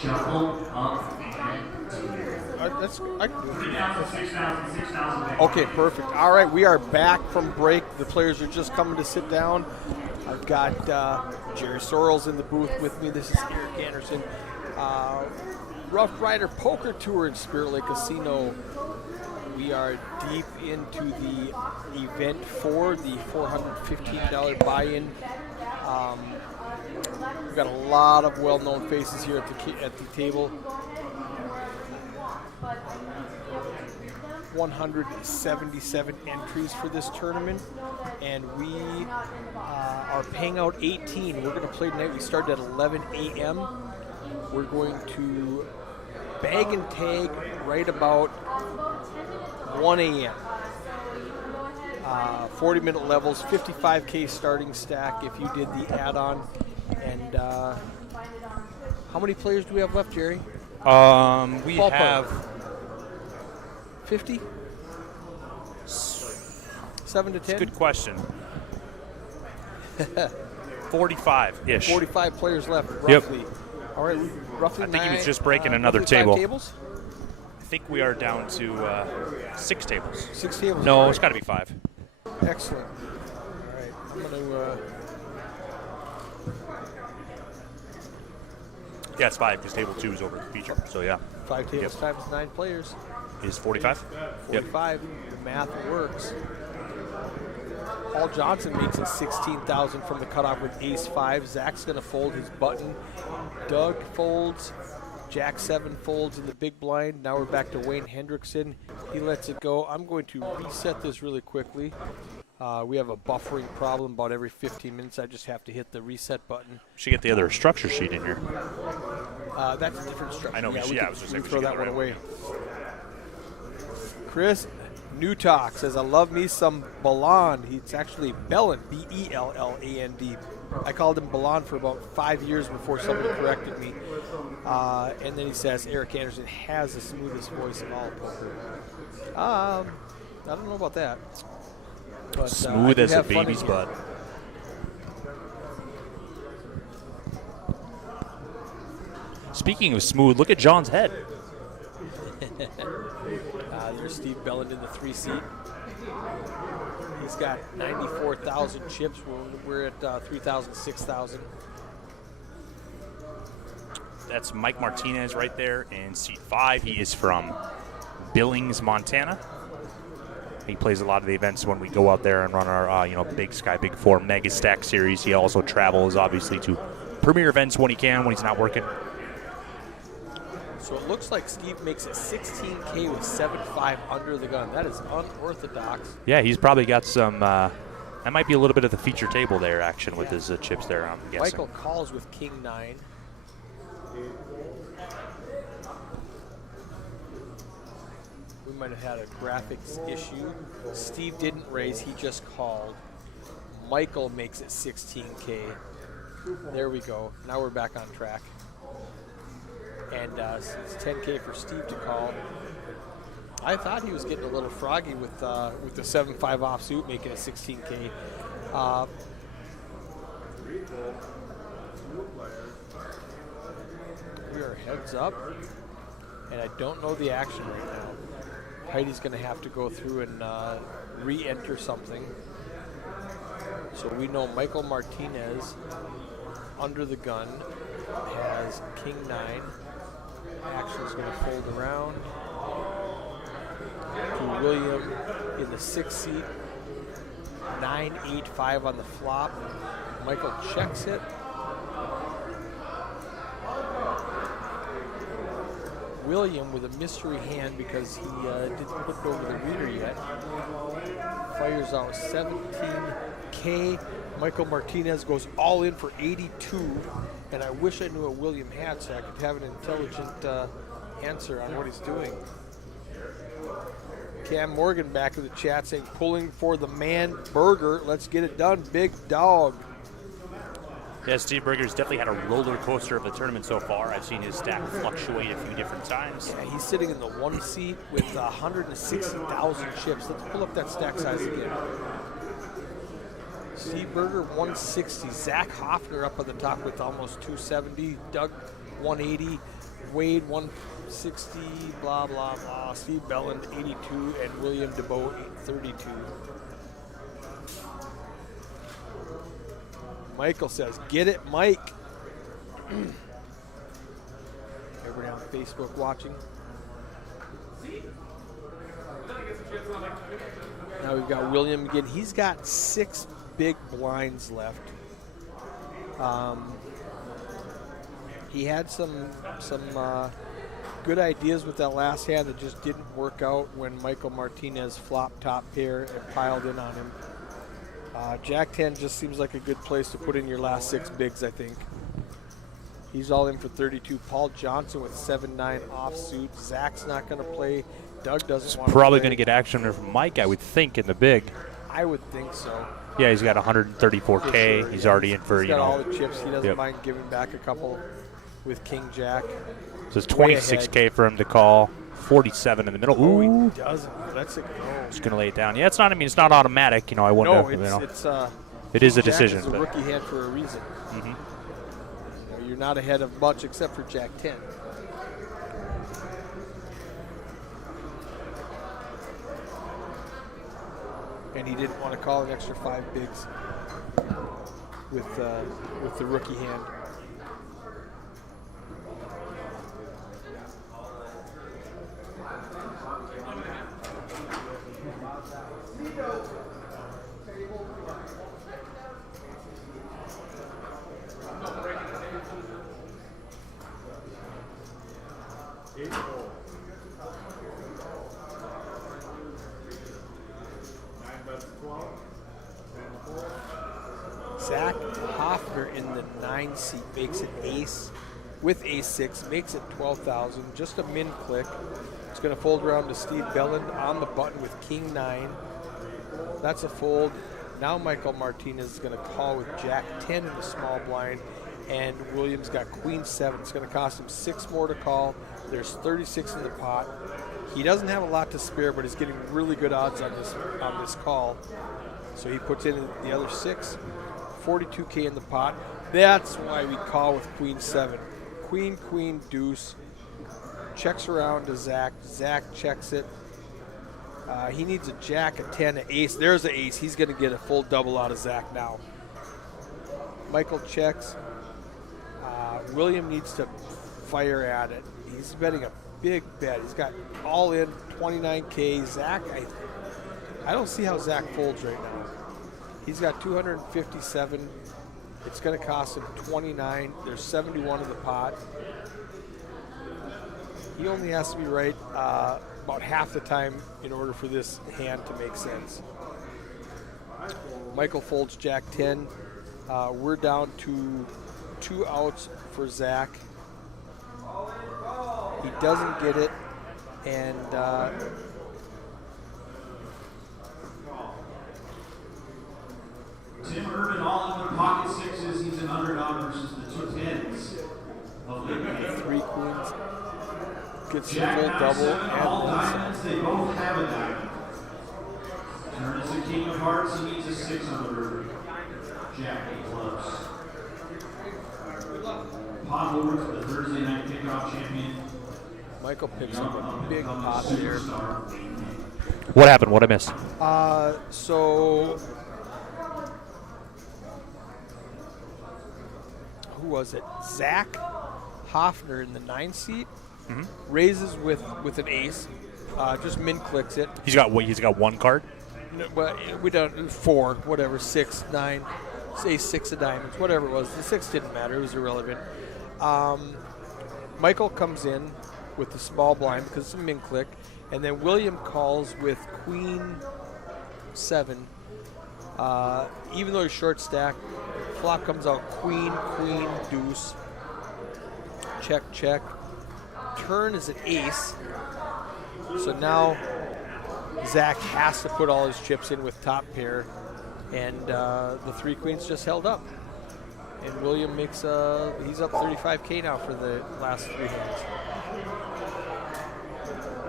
Shuffle up. Okay, perfect. All right, we are back from break. The players are just coming to sit down. I've got Jerry Sorrells in the booth with me. This is Eric Anderson. Roughrider Poker Tour in Spirit Lake Casino. We are deep into the event for the $415 buy-in. We've got a lot of well-known faces here at the table. 177 entries for this tournament, and we are paying out 18. We're going to play tonight. We started at 11 a.m. We're going to bag and tag right about 1 a.m. 40-minute levels, 55K starting stack if you did the add-on. And how many players do we have left, Jerry? We have 50? 7 to 10? That's a good question. 45-ish. 45 players left, roughly. Yep. All right, roughly I think he was just 9, breaking another roughly table. 5 tables? I think we are down to 6 tables. 6 tables. No, right. it's got to be 5. Excellent. All right, I'm going to... Yeah, it's 5 because table 2 is over the feature. So, yeah. 5 tables times 9 players. Is 45? 45. The math works. Paul Johnson makes it 16,000 from the cutoff with ace 5. Zach's going to fold his button. Doug folds. Jack 7 folds in the big blind. Now we're back to Wayne Hendrickson. He lets it go. I'm going to reset this really quickly. We have a buffering problem about every 15 minutes. I just have to hit the reset button. Should get the other structure sheet in here. That's a different structure. I know. Yeah, I was just saying throw that one away. Chris Newtalk says, I love me some Belland. It's actually Belland, B-E-L-L-A-N-D. I called him Belland for about 5 years before somebody corrected me. And then he says, Eric Anderson has the smoothest voice of all poker. I don't know about that. But, smooth as a baby's butt. Speaking of smooth, look at John's head. There's Steve Belland in the 3 seat. He's got 94,000 chips. We're at 3,000, 6,000. That's Mike Martinez right there in seat 5. He is from Billings, Montana. He plays a lot of the events when we go out there and run our Big Sky Big 4 Mega Stack series. He also travels obviously to premier events when he can, when he's not working. So it looks like Steve makes it 16K with 7.5 under the gun. That is unorthodox. Yeah, he's probably got some. That might be a little bit of the feature table there action with his chips there, I'm guessing. Michael calls with King 9. We might have had a graphics issue. Steve didn't raise, he just called. Michael makes it 16K. There we go. Now we're back on track. And it's 10K for Steve to call. I thought he was getting a little froggy with the 7.5 offsuit, making it 16K. We are heads up, and I don't know the action right now. Heidi's going to have to go through and re-enter something. So we know Michael Martinez, under the gun, has King 9. Action's going to fold around to William in the 6th seat. 9-8-5 on the flop. Michael checks it. William with a mystery hand because he didn't put it over the reader yet. Fires out 17K. Michael Martinez goes all in for 82. And I wish I knew what William had so I could have an intelligent answer on what he's doing. Cam Morgan back in the chat saying, pulling for the man Berger. Let's get it done, big dog. Yeah, Steve Berger's definitely had a roller coaster of the tournament so far. I've seen his stack fluctuate a few different times. Yeah, he's sitting in the 1 seat with 160,000 chips. Let's pull up that stack size again. Steve Berger, 160. Zach Hoffner up on the top with almost 270. Doug 180. Wade, 160, blah, blah, blah. Steve Belland, 82, and William DeBow, 32. Michael says, get it, Mike. Everybody on Facebook watching. Now we've got William again. He's got 6 big blinds left. He had some good ideas with that last hand that just didn't work out when Michael Martinez flopped top pair and piled in on him. Jack 10 just seems like a good place to put in your last 6 bigs, I think. He's all in for 32. Paul Johnson with 7-9 offsuit. Zach's not going to play. Doug doesn't want to play. Probably going to get action there from Mike, I would think, in the big. I would think so. Yeah, he's got 134K. Sure. He's already in for, he's got all the chips. He doesn't Yep. mind giving back a couple with King Jack. So it's 26K for him to call. 47 in the middle. Ooh. Oh, he doesn't. That's a go. He's going to lay it down. Yeah, it's not. I mean, it's not automatic. You know, I wouldn't. No, have, you know. it is a Jack decision. is a but rookie hand for a reason. Mhm. You're not ahead of much except for Jack 10. And he didn't want to call an extra 5 bigs with the rookie hand. Zach Hoffner in the 9 seat makes an ace with ace-6, makes it 12,000. Just a min click. It's going to fold around to Steve Belland on the button with king 9. That's a fold. Now Michael Martinez is going to call with Jack 10 in the small blind, and Williams got queen 7. It's going to cost him 6 more to call. There's 36 in the pot. He doesn't have a lot to spare, but he's getting really good odds on this call. So he puts in the other 6. 42K in the pot. That's why we call with queen 7. Queen, queen, deuce. Checks around to Zach. Zach checks it. He needs a jack, a 10, an ace. There's an ace. He's going to get a full double out of Zach now. Michael checks. William needs to fire at it. He's betting a big bet. He's got all in 29K. Zach, I don't see how Zach folds right now. He's got 257. It's going to cost him 29. There's 71 in the pot. He only has to be right about half the time in order for this hand to make sense. Michael folds Jack 10. We're down to 2 outs for Zach. He doesn't get it, and Tim Urban all in the pocket 6s. He's an underdog versus the 2 10s. 3 queens. Gets the Jack full double all and diamonds. They both have a diamond. Turn is the king of hearts. He needs a 6 on the river. Jack 8 clubs. Pot over to the Thursday night kickoff champion. Michael picks up a big pot there. What happened? What I missed? So who was it? Zach Hoffner in the 9 seat raises with an ace. Just min clicks it. He's got 1 card. No, well, we don't 4, whatever, 6, 9, say 6 of diamonds, whatever it was. The 6 didn't matter; it was irrelevant. Michael comes in with the small blind because it's a min click, and then William calls with queen 7. Even though he's short stack, flop comes out queen, queen, deuce. Check, check. Turn is an ace. So now Zach has to put all his chips in with top pair, and the 3 queens just held up. And William makes he's up 35K now for the last 3 hands.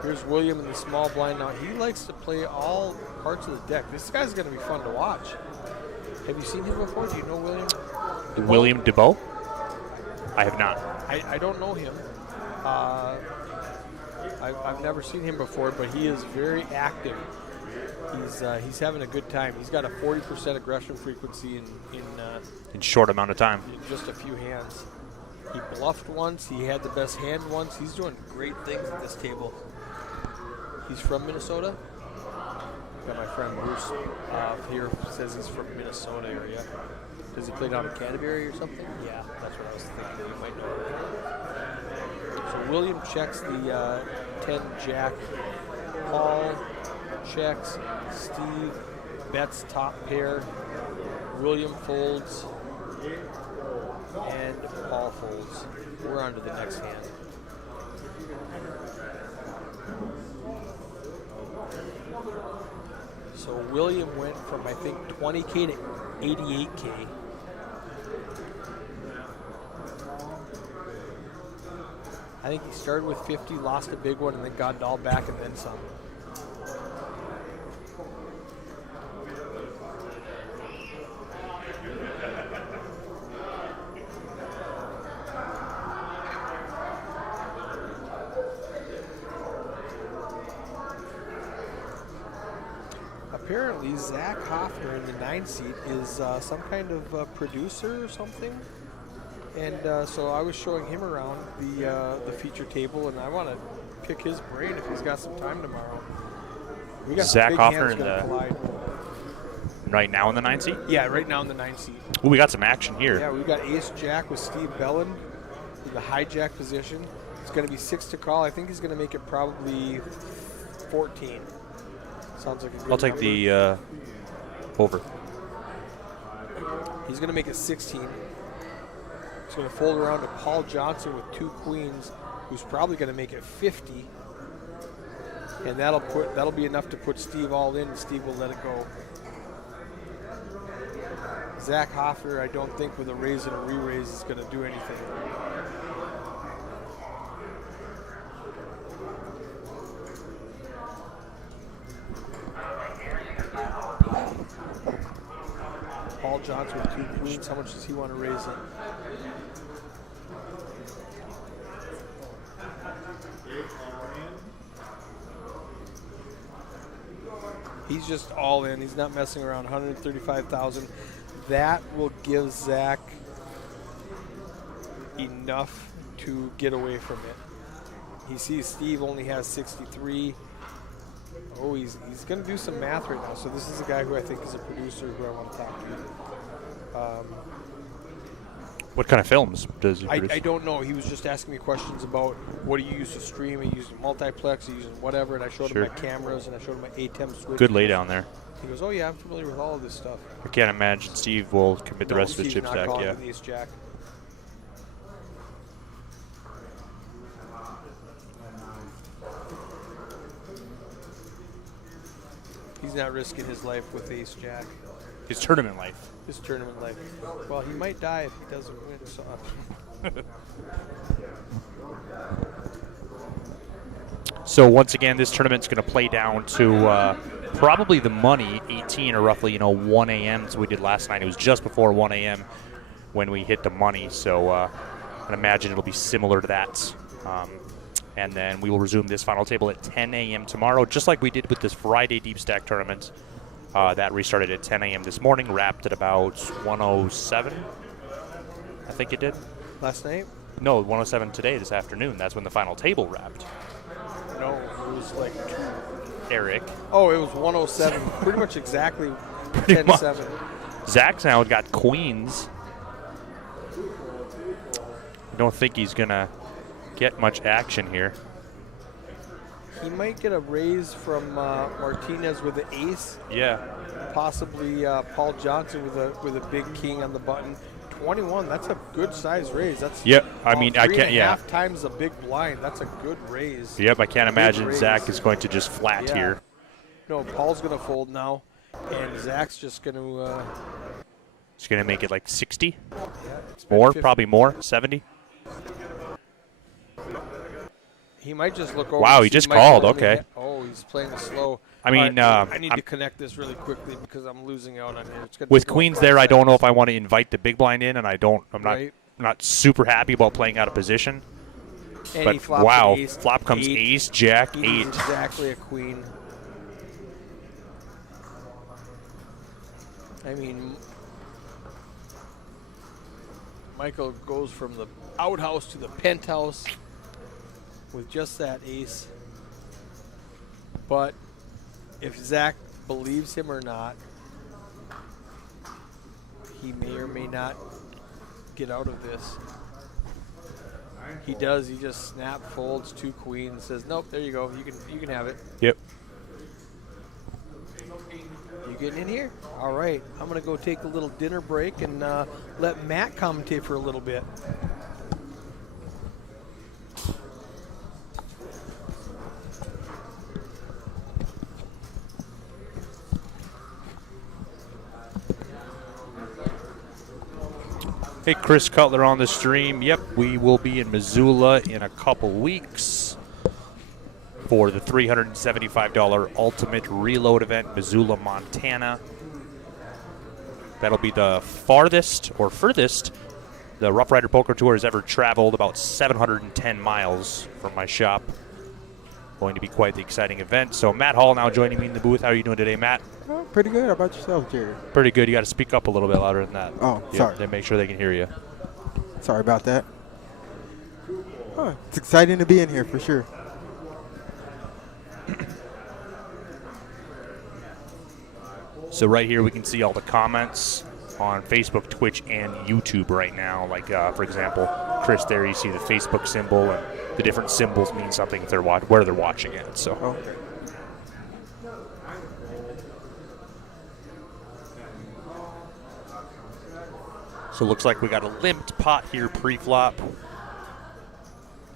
Here's William in the small blind now. He likes to play all parts of the deck. This guy's going to be fun to watch. Have you seen him before? Do you know William? William DeBow? I have not. I don't know him. I've never seen him before, but he is very active. He's having a good time. He's got a 40% aggression frequency In short amount of time. in just a few hands. He bluffed once. He had the best hand once. He's doing great things at this table. He's from Minnesota. Got my friend Bruce here says he's from Minnesota area. Does he play down in Canterbury or something? Yeah, that's what I was thinking. You might know. So William checks the 10 jack. Paul checks. Steve bets top pair. William folds. And Paul folds. We're on to the next hand. So William went from, I think, 20K to 88K. I think he started with 50, lost a big one, and then got it all back and then some. Apparently, Zach Hoffner in the 9 seat is some kind of producer or something. And so I was showing him around the feature table, and I want to pick his brain if he's got some time tomorrow. We got Zach big Hoffner hands in gonna collide. Right now in the 9 seat? Yeah, right now in the 9 seat. Ooh, we got some action here. Yeah, we've got Ace Jack with Steve Bellin in the hijack position. It's going to be 6 to call. I think he's going to make it probably 14. Sounds like a good I'll take number. the over. He's going to make it 16. He's going to fold around to Paul Johnson with 2 queens, who's probably going to make it 50. And that'll be enough to put Steve all in, and Steve will let it go. Zach Hoffner, I don't think with a raise and a re-raise is going to do anything. Paul Johnson with 2 queens. How much does he want to raise in? He's just all in. He's not messing around. 135,000. That will give Zach enough to get away from it. He sees Steve only has 63. Oh, he's going to do some math right now. So this is a guy who I think is a producer who I want to talk to. What kind of films does he produce? I don't know. He was just asking me questions about what do you use to stream. Are you using multiplex? Are you using whatever? And I showed him my cameras and I showed him my ATEM switch. Good laydown there. He goes, oh yeah, I'm familiar with all of this stuff. I can't imagine Steve will commit the rest of the Steve's chip not stack. calling Yeah. with Ace Jack. He's not risking his life with Ace Jack. His tournament life. His tournament life. Well, he might die if he doesn't win. So. So once again, this tournament's going to play down to probably the money, 18 or roughly 1 a.m. as we did last night. It was just before 1 a.m. when we hit the money. So I imagine it'll be similar to that. And then we will resume this final table at 10 a.m. tomorrow, just like we did with this Friday Deep Stack tournament. That restarted at 10 a.m. this morning, wrapped at about 107, I think it did. Last night? No, 107 today, this afternoon. That's when the final table wrapped. No, it was like 2. Eric. Oh, it was 107. Pretty much exactly 10-7. Zach's now got queens. I don't think he's going to get much action here. He might get a raise from Martinez with an ace. Yeah. Possibly Paul Johnson with a big king on the button. 21. That's a good size raise. That's I mean, I can't. 3.5 times the big blind. That's a good raise. Yep, I can't imagine raise. Zach is going to just flat here. No, Paul's going to fold now, and Zach's just going to. He's going to make it like 60. Yeah, More, 50. probably more. 70. He might just look over. Wow, he just called. Okay. Oh, he's playing it slow. I mean, I need to connect this really quickly because I'm losing out on here. It's gonna with go queens for there, I don't know if 7. I want to invite the big blind in, and I'm not Right. not super happy about playing out of position. And But he flops wow, an ace, flop comes 8. ace, jack, He 8. needs exactly a queen. I mean, Michael goes from the outhouse to the penthouse with just that ace. But if Zach believes him or not, he may or may not get out of this. He does. He just snap folds 2 queens. Says, "Nope, there you go. You can have it." Yep. You getting in here? All right. I'm gonna go take a little dinner break and let Matt commentate for a little bit. Hey, Chris Cutler on the stream. Yep, we will be in Missoula in a couple weeks for the $375 Ultimate Reload event, Missoula, Montana. That'll be the farthest or furthest the Roughrider Poker Tour has ever traveled, about 710 miles from my shop. Going to be quite the exciting event. So Matt Hall now joining me in the booth. How are you doing today, Matt? Oh, pretty good. How about yourself, Jerry? Pretty good. You got to speak up a little bit louder than that. Oh, Yeah, sorry. They make sure they can hear you. Sorry about that. Oh, it's exciting to be in here for sure. So right here we can see all the comments on Facebook, Twitch, and YouTube right now. Like, for example, Chris, there you see the Facebook symbol, and the different symbols mean something if they're where they're watching it. So. Okay. So it looks like we got a limped pot here pre-flop.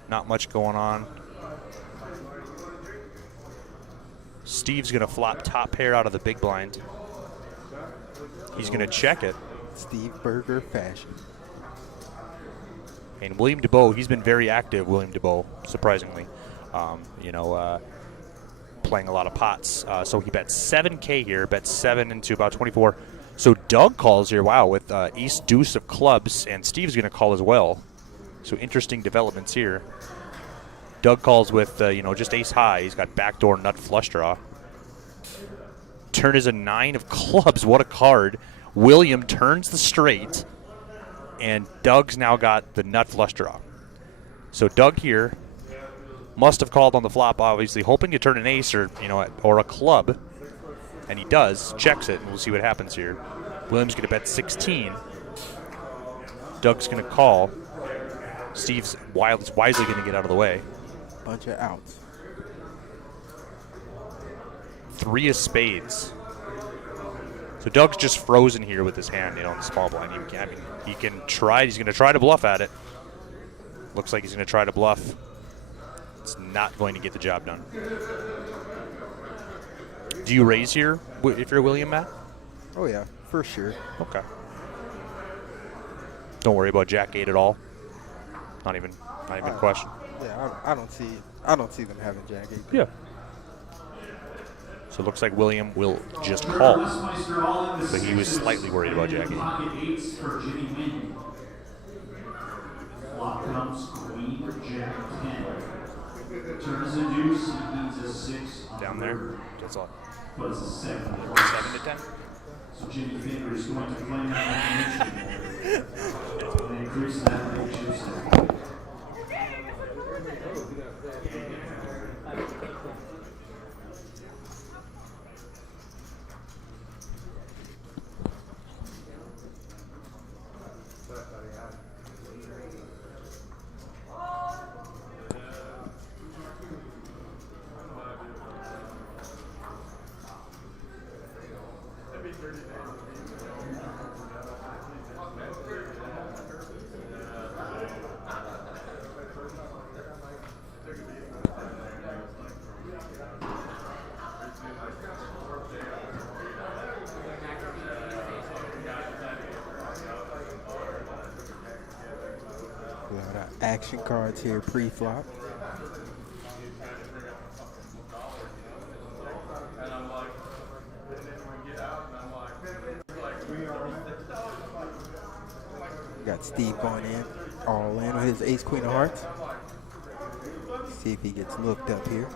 Not much going on. Steve's gonna flop top pair out of the big blind. He's gonna check it. Steve Berger fashion. And William DeBow, he's been very active, William DeBow, surprisingly. Playing a lot of pots. So he bets 7K here, bets 7 into about 24. So Doug calls here, wow, with ace deuce of clubs, and Steve's going to call as well. So interesting developments here. Doug calls with, just ace high. He's got backdoor nut flush draw. Turn is a 9 of clubs. What a card. William turns the straight, and Doug's now got the nut flush draw. So Doug here must have called on the flop, obviously, hoping to turn an ace or a club. And he does, checks it, and we'll see what happens here. William's going to bet 16. Doug's going to call. Steve's wisely going to get out of the way. Bunch of outs. 3 of spades. So Doug's just frozen here with his hand, in the small blind. He can try. He's going to try to bluff at it. Looks like he's going to try to bluff. It's not going to get the job done. Do you raise here if you're William, Matt? Oh yeah, for sure. Okay. Don't worry about Jack 8 at all. Not even a question. Yeah, I don't see them having Jack 8. Yeah. So it looks like William will just call. But he was slightly worried about Jack 8. Pocket eights for Jimmy Wynn. Flop comes queen, jack 10. Turns a deuce, he needs a 6. Down there. That's all. But it's a 7. 7 to 10. So Jimmy Finger is going to play that and increase that big chip set. A lot of action cards here pre-flop. Got got Steve going in, all in with his ace, queen of hearts. See if he gets looked up here.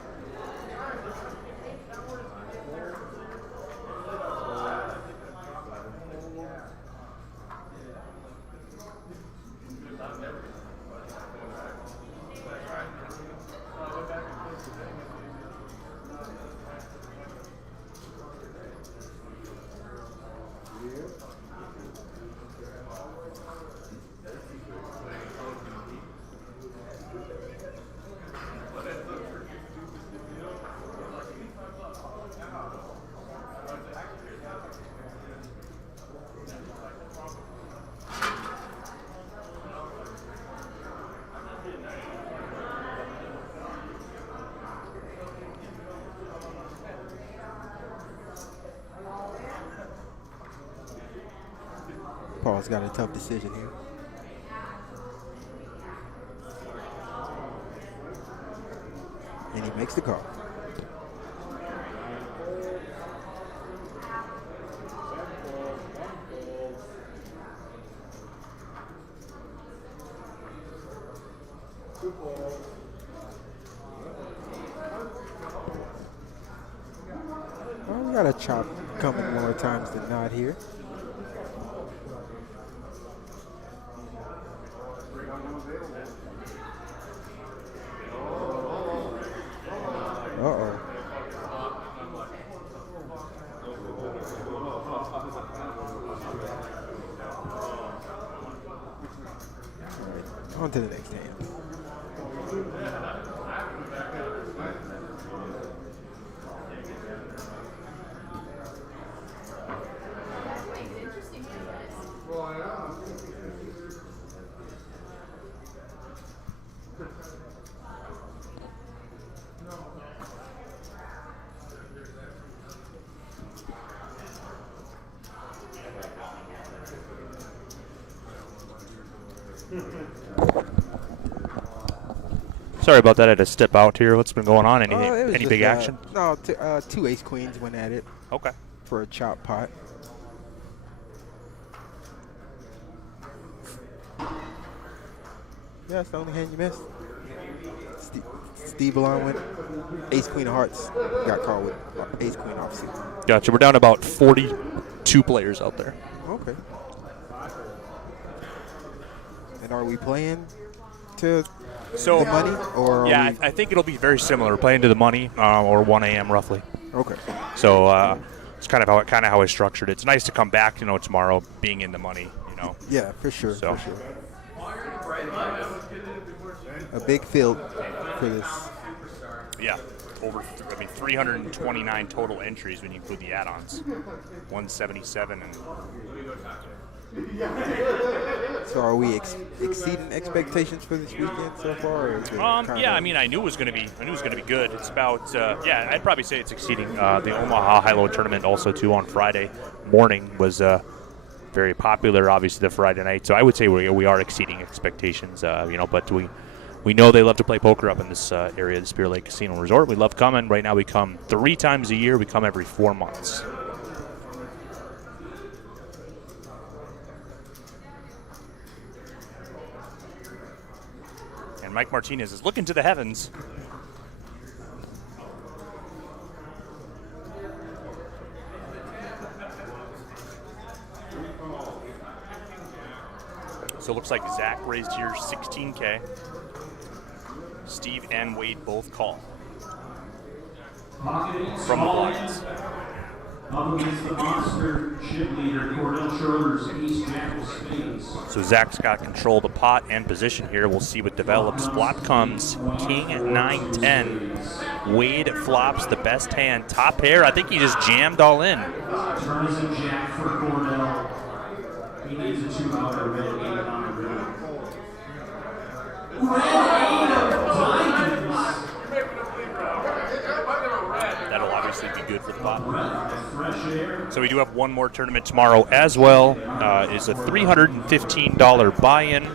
Paul's got a tough decision here. And he makes the call. Well, we got a chop coming more times than not here. Uh-oh. All right, on to the next hand. Sorry about that. I had to step out here. What's been going on? It was Any just, big action? No, two ace queens went at it Okay. for a chop pot. Yeah, that's the only hand you missed. Steve along with ace queen of hearts got called with ace queen offsuit. Gotcha. We're down to about 42 players out there. Okay. And are we playing to the money, or Yeah, I think it'll be very similar. Playing to the money or 1 a.m. roughly. Okay. So it's kind of how I structured it. It's nice to come back, tomorrow being in the money, Yeah, for sure. So. For sure. A big field for this. Yeah, 329 total entries when you include the add-ons. 177 and. So are we exceeding expectations for this weekend so far? Or is it Yeah, I mean, I knew it was going to be good. It's about I'd probably say it's exceeding the Omaha High-Low tournament also too on Friday morning was very popular. Obviously, the Friday night, so I would say we are exceeding expectations. But we know they love to play poker up in this area, the Spear Lake Casino and Resort. We love coming. Right now, we come 3 times a year. We come every 4 months. And Mike Martinez is looking to the heavens. So it looks like Zach raised here $16K. Steve and Wade both call from the blinds. Up against the monster chip leader, Cordell Schroeder's ace jack of spades. So Zach's got control of the pot and position here. We'll see what develops. Flop comes king at 9-10. Wade flops the best hand. Top pair. I think he just jammed all in. Turn is a jack for Cordell. He needs a 2-outer red 8 on the red. Red 8 of diamonds. That'll obviously be good for the pot. Fresh air. So we do have one more tournament tomorrow as well. Is a $315 buy-in.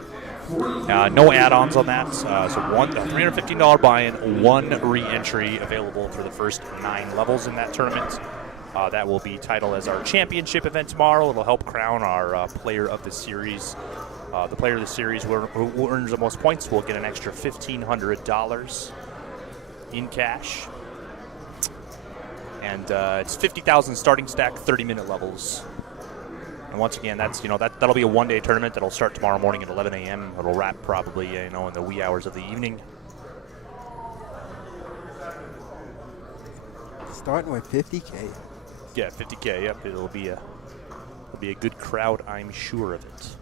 No add-ons on that. So $315 buy-in, 1 re-entry available for the first 9 levels in that tournament. That will be titled as our championship event tomorrow. It'll help crown our player of the series The player of the series who earns the most points will get an extra $1,500 in cash. And it's 50,000 starting stack, 30-minute levels. And once again, that's that'll be a one-day tournament that'll start tomorrow morning at 11 a.m. It'll wrap probably in the wee hours of the evening. Starting with 50K. Yeah, 50K. Yep, it'll be a good crowd, I'm sure of it.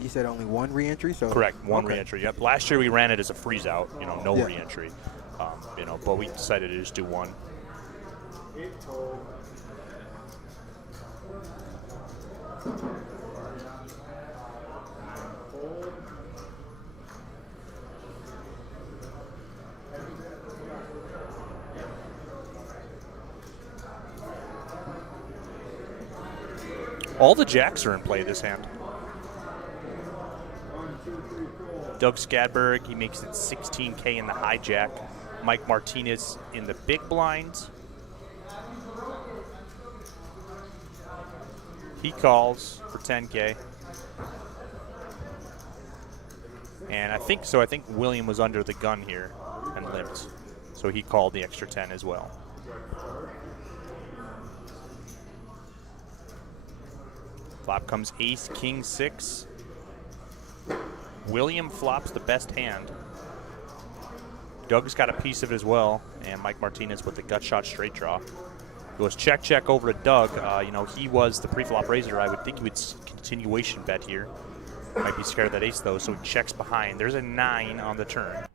You said only one re-entry, so Correct, one okay. re-entry. Yep. Last year we ran it as a freeze-out, no Yeah. re-entry. But we decided to just do one. All the jacks are in play this hand. Doug Skadberg, he makes it 16K in the hijack. Mike Martinez in the big blinds. He calls for 10K. And I think William was under the gun here and limped. So he called the extra 10 as well. Flop comes ace, king, 6. William flops the best hand. Doug's got a piece of it as well, and Mike Martinez with the gut shot straight draw. Goes check, check over to Doug. He was the pre-flop raiser. I would think he would continuation bet here. Might be scared of that ace, though, so he checks behind. There's a 9 on the turn.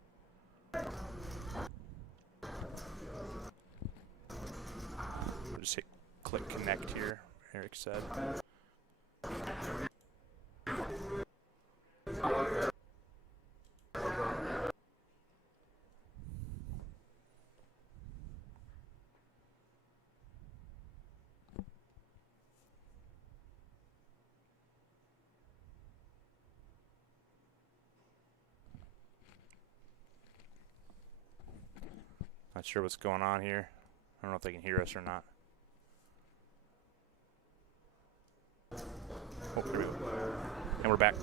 We'll just hit click connect here, Eric said. Not sure what's going on here. I don't know if they can hear us or not. Oh, here we go. And we're back.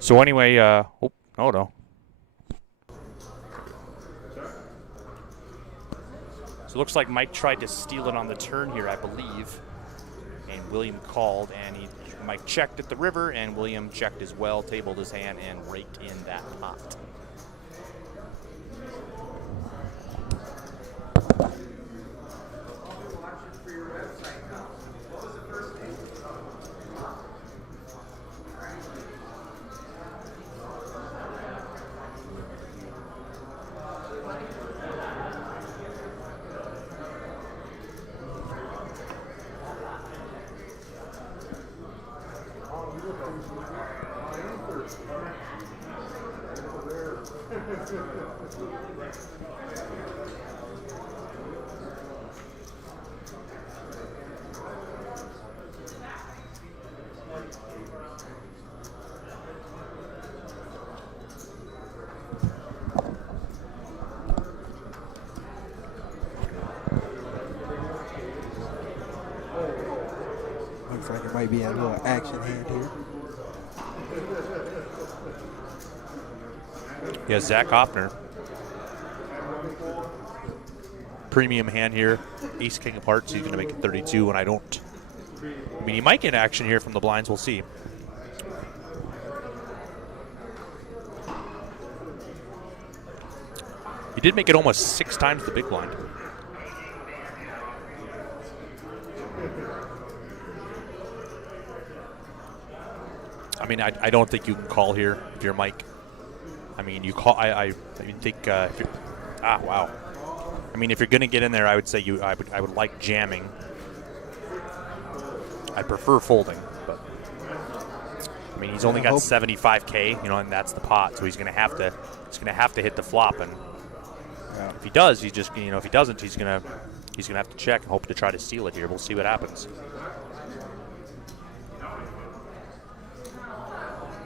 So anyway, oh no. So it looks like Mike tried to steal it on the turn here, I believe. And William called, and Mike checked at the river, and William checked as well, tabled his hand, and raked in that pot. Looks like it might be a little action hand here. Yeah, Zach Hoffner. Premium hand here. Ace, king of hearts. He's going to make it 32, and I mean, he might get action here from the blinds. We'll see. He did make it almost 6 times the big blind. I mean, I don't think you can call here if you're Mike. I mean, you call. I think. If you're, wow. I mean, if you're going to get in there, I would say I would like jamming. I prefer folding, but I mean, he's only got 75K, and that's the pot, so he's going to have to hit the flop, and if he does, he's just if he doesn't, he's going to have to check and hope to try to steal it here. We'll see what happens.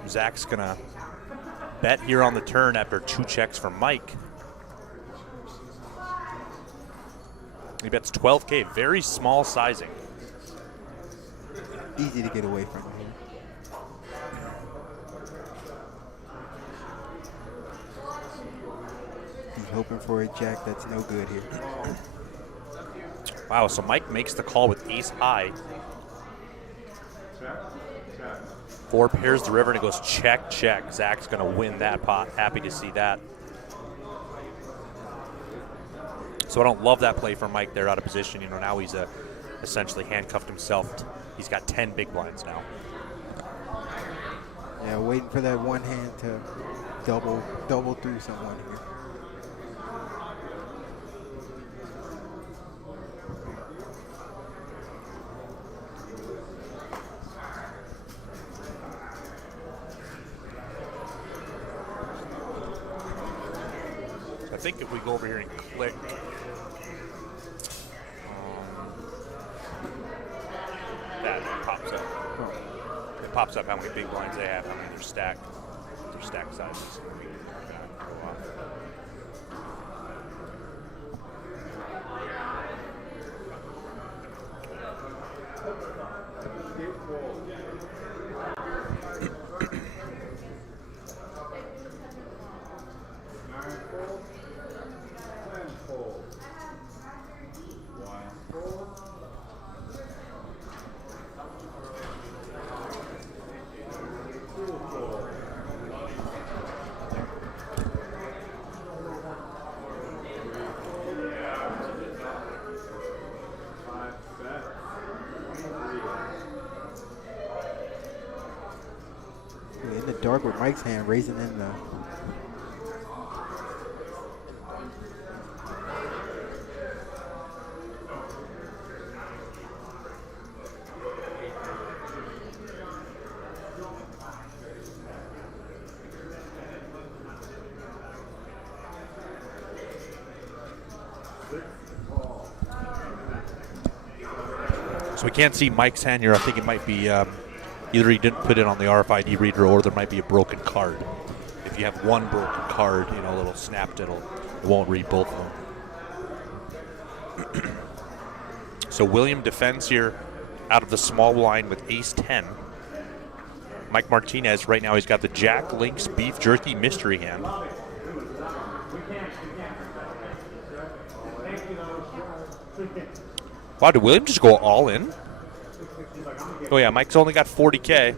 Zach's going to bet here on the turn after 2 checks from Mike. He bets 12K, very small sizing. easy to get away from him here. He's hoping for a jack that's no good here. Wow, so Mike makes the call with ace high. 4 pairs the river and it goes check, check. Zach's going to win that pot. Happy to see that. So I don't love that play from Mike there out of position. You know, now he's essentially handcuffed himself. He's got 10 big blinds now. Yeah, waiting for that one hand to double through someone here. I think if we go over here and click, that pops up. It pops up how many big blinds they have, how many they're stacked, their stack sizes. Go off. In the dark with Mike's hand raising in the. So we can't see Mike's hand here. I think it might be either he didn't put it on the RFID reader or there might be a broken card. If you have one broken card, you know, a little snapped, it won't read both of them. So William defends here out of the small blind with ace 10. Mike Martinez, right now, he's got the Jack Links Beef Jerky mystery hand. Wow, did William just go all in? Oh yeah, Mike's only got 40K.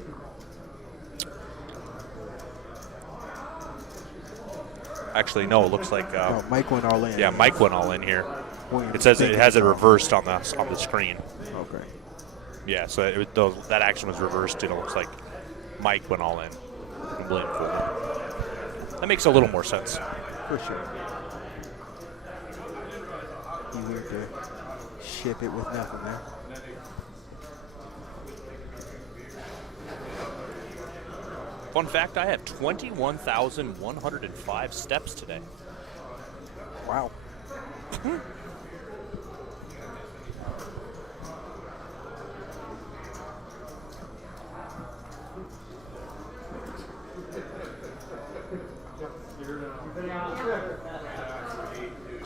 Actually, no, it looks like Mike went all in. yeah, Mike went all in here. William It says it has it thinking- reversed on the screen. Okay. Yeah, so that action was reversed, and it looks like Mike went all in. And William folded. That makes a little more sense. For sure. You weird to ship it with nothing there. Fun fact, I have 21,105 steps today. Wow.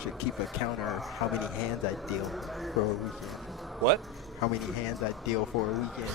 Should keep a counter of how many hands I deal for a weekend. What? How many hands I deal for a weekend.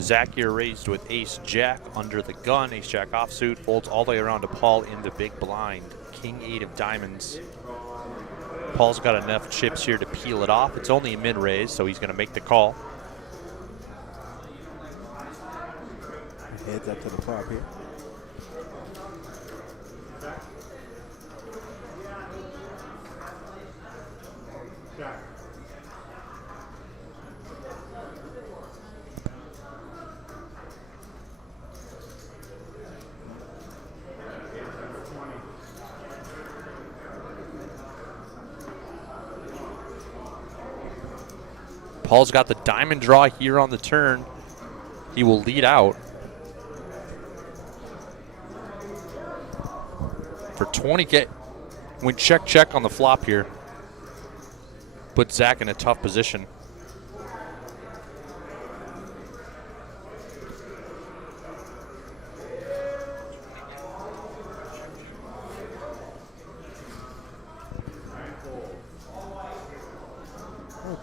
Zach here raised with ace-jack under the gun. Ace-jack offsuit, folds all the way around to Paul in the big blind. King-8 of diamonds. Paul's got enough chips here to peel it off. It's only a mid-raise, so he's going to make the call. Heads up to the flop here. Paul's got the diamond draw here on the turn. He will lead out. For 20K. Went check on the flop here. Put Zach in a tough position.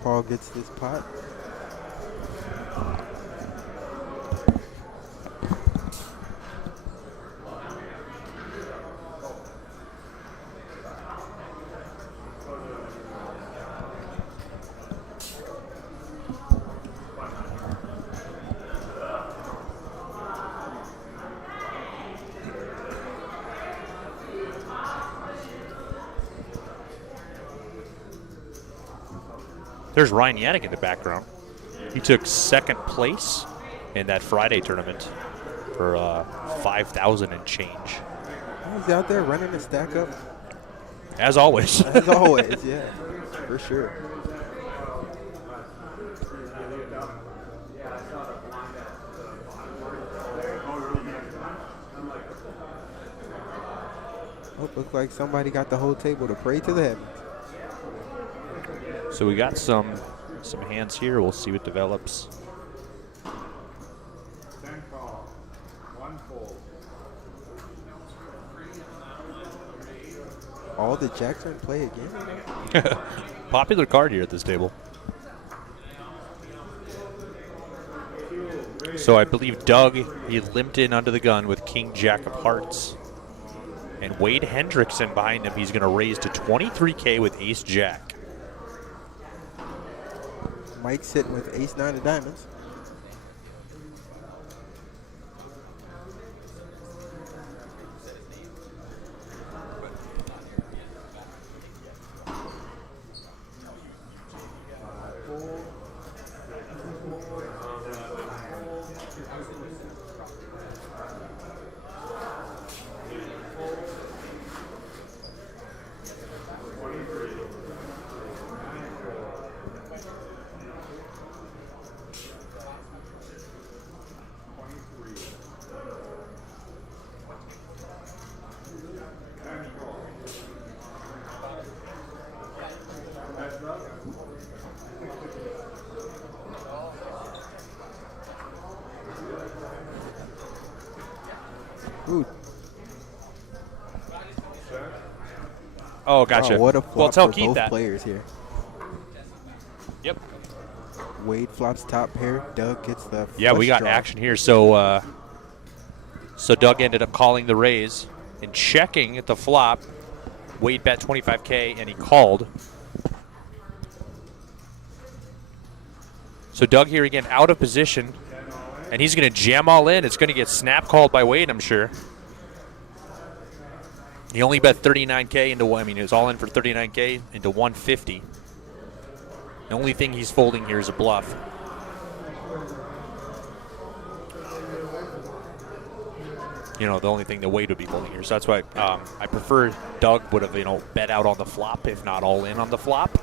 Paul gets this pot. There's Ryan Yannick in the background. He took second place in that Friday tournament for 5,000 and change. He's out there running the stack up. As always. As always, yeah, for sure. Oh, looks like somebody got the whole table to pray to the heavens. So we got some hands here. We'll see what develops. All the jacks are in play again. Popular card here at this table. So I believe Doug, he limped in under the gun with King Jack of Hearts. And Wade Hendrickson behind him, he's going to raise to 23K with Ace Jack. Mike sitting with ace 9 of diamonds. Ooh. Oh, gotcha. Oh, what a flop well, tell for Keith both that. players here. Yep. Wade flops top pair. Doug gets the Yeah, we flush got draw. action here. So, so Doug ended up calling the raise and checking at the flop. Wade bet 25K and he called. So Doug here again out of position, and he's going to jam all in. It's going to get snap called by Wade, I'm sure. He only bet 39K into one. I mean, it was all in for 39K into 150. The only thing he's folding here is a bluff. You know, the only thing that Wade would be folding here. So that's why I prefer Doug would have, you know, bet out on the flop, if not all in on the flop.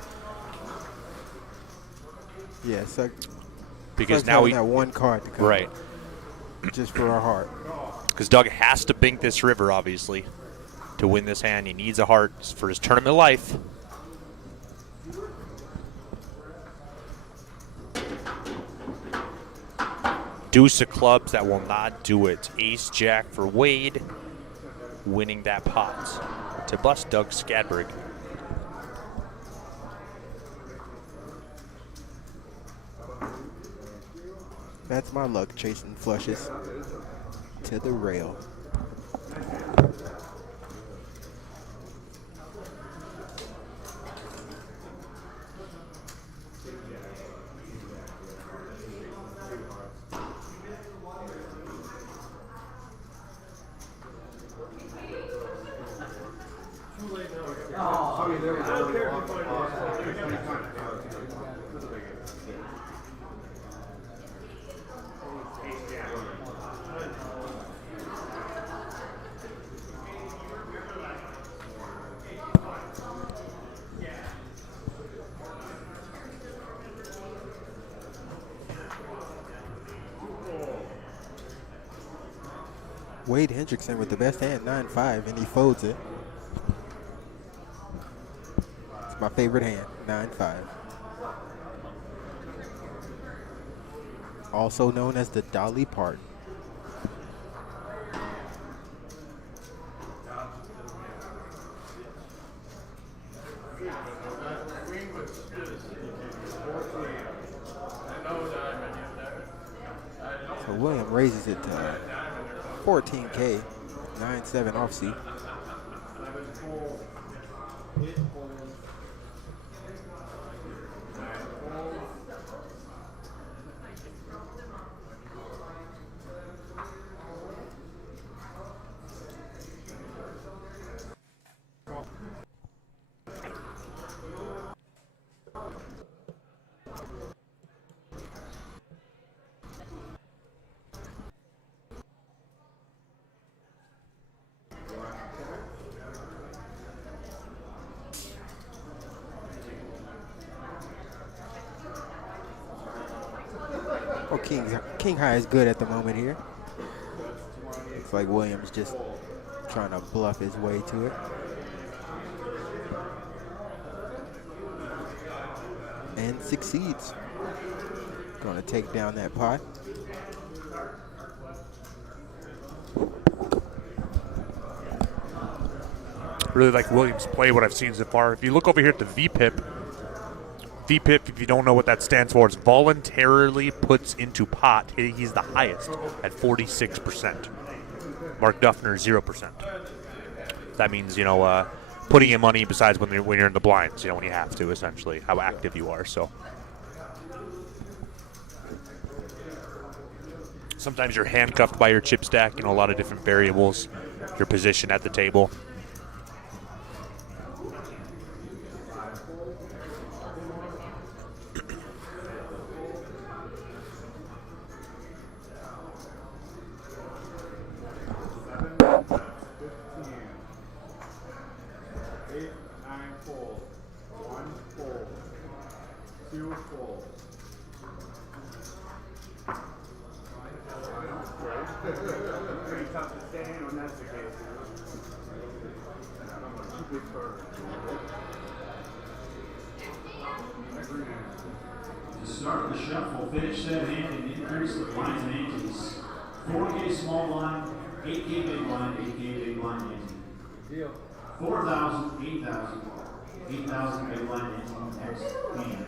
Yeah, so Because now that one card to come right. just for our heart. Because Doug has to bink this river, obviously, to win this hand. He needs a heart for his tournament life. Deuce of clubs, that will not do it. Ace Jack for Wade, winning that pot to bust Doug Skadberg. That's my luck, chasing flushes to the rail. Wade Hendrickson with the best hand, 9-5, and he folds it. It's my favorite hand, 9-5. Also known as the Dolly Parton. So William raises it to 14K, 9-7 offsuit. Oh, King High is good at the moment here. Looks like Williams just trying to bluff his way to it. And succeeds. Gonna take down that pot. Really like Williams' play, what I've seen so far. If you look over here at the VPIP, if you don't know what that stands for, it's voluntarily puts into pot. He's the highest at 46%. Mark Duffner, 0%. That means, putting in money besides when you're in the blinds, when you have to, essentially, how active you are. So sometimes you're handcuffed by your chip stack, a lot of different variables, your position at the table. To start the shuffle, finish that hand and increase the blinds and antes. 4K small blind, 8K big blind, 8K big blind ante. 4,000, 8,000, 8,000 big blind ante. Next hand.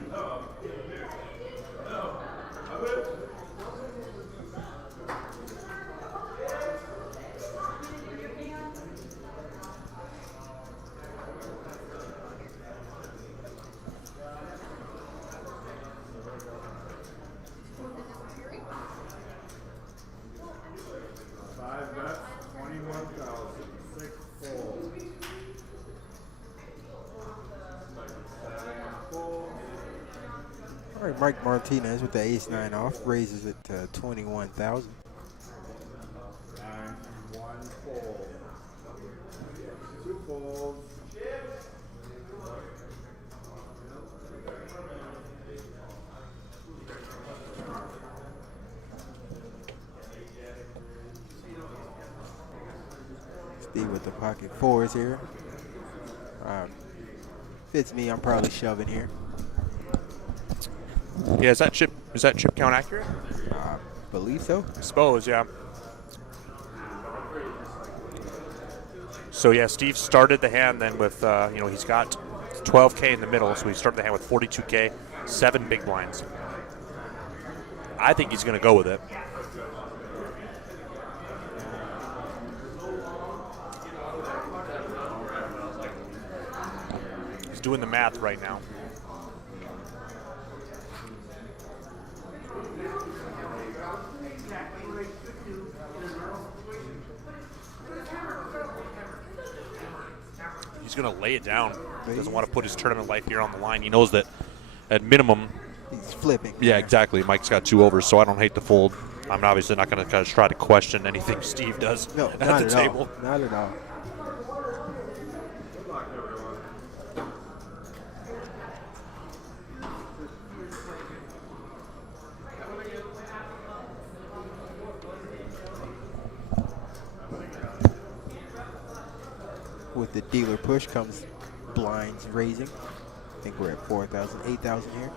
All right, Mike Martinez with the ace-9 off, raises it to 21,000. 1 fold. 2 folds. Steve with the pocket fours here. Fits me, I'm probably shoving here. Yeah, is that chip count accurate? Believe so. I suppose, yeah. So yeah, Steve started the hand then with, he's got 12K in the middle, so he started the hand with 42K, 7 big blinds. I think he's going to go with it. He's doing the math right now. He's going to lay it down. He doesn't want to put his tournament life here on the line. He knows that at minimum. He's flipping. Yeah, exactly. Mike's got 2 overs, so I don't hate the fold. I'm obviously not going to try to question anything Steve does at the table. Not at all. push comes blinds raising. I think we're at 4,000, 8,000 here.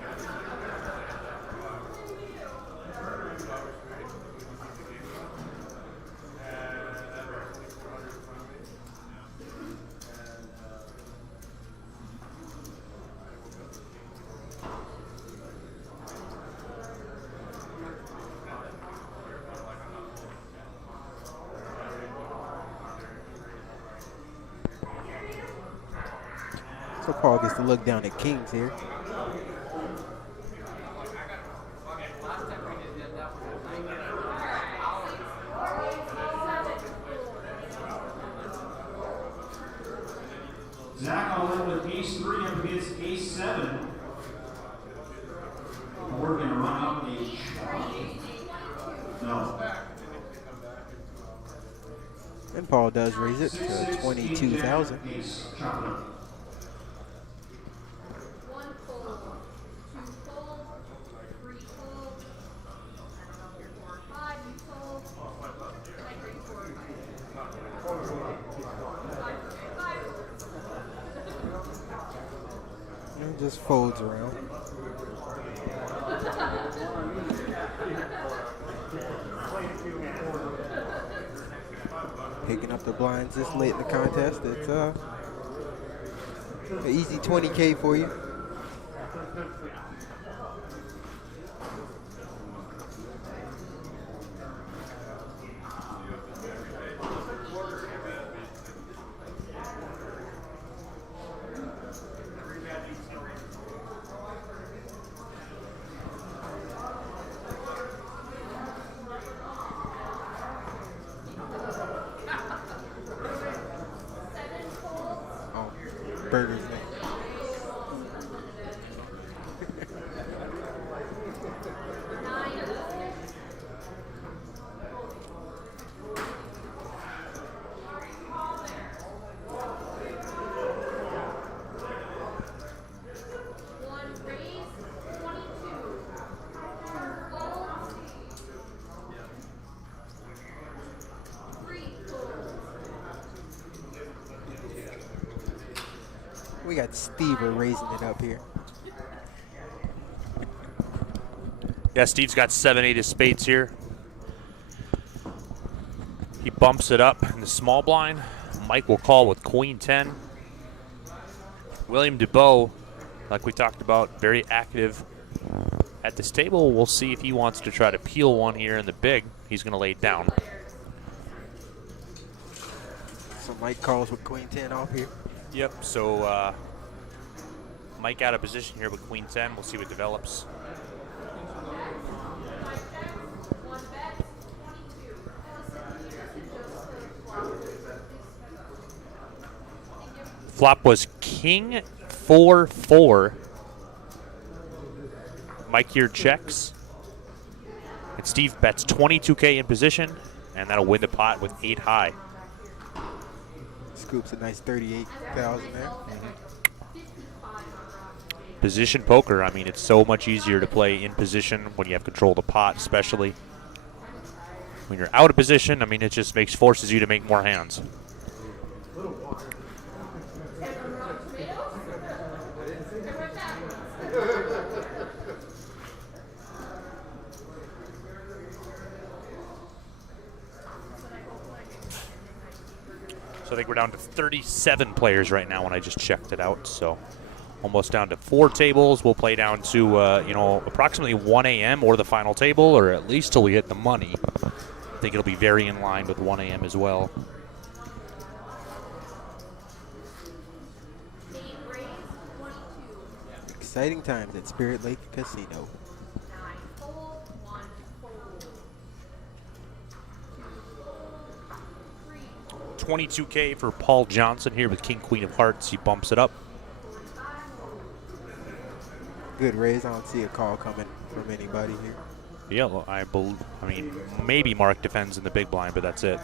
So Paul gets to look down at kings here. Zach all in with ace 3 up against ace 7. We're going to run up a no. And Paul does raise it to 22,000. Ace, chop it up. And just folds around. Picking up the blinds this late in the contest. It's an easy 20K for you. Burgers. We got Steve raising it up here. Yeah, Steve's got 7-8 of spades here. He bumps it up in the small blind. Mike will call with queen 10. William DeBow, like we talked about, very active at this table. We'll see if he wants to try to peel one here in the big. He's going to lay it down. So Mike calls with queen 10 off here. Yep, so Mike out of position here with queen 10. We'll see what develops. Flop was king 4-4. Mike here checks. And Steve bets 22K in position, and that'll win the pot with 8 high. Scoops a nice 38,000 there. Position poker, I mean, it's so much easier to play in position when you have control of the pot, especially. When you're out of position, I mean, it just forces you to make more hands. So I think we're down to 37 players right now when I just checked it out. So almost down to 4 tables. We'll play down to, approximately 1 a.m. or the final table, or at least till we hit the money. I think it'll be very in line with 1 a.m. as well. Exciting times at Spirit Lake Casino. $22K for Paul Johnson here with King Queen of Hearts. He bumps it up. Good raise. I don't see a call coming from anybody here. Yeah, well, I mean, maybe Mark defends in the big blind, but that's it.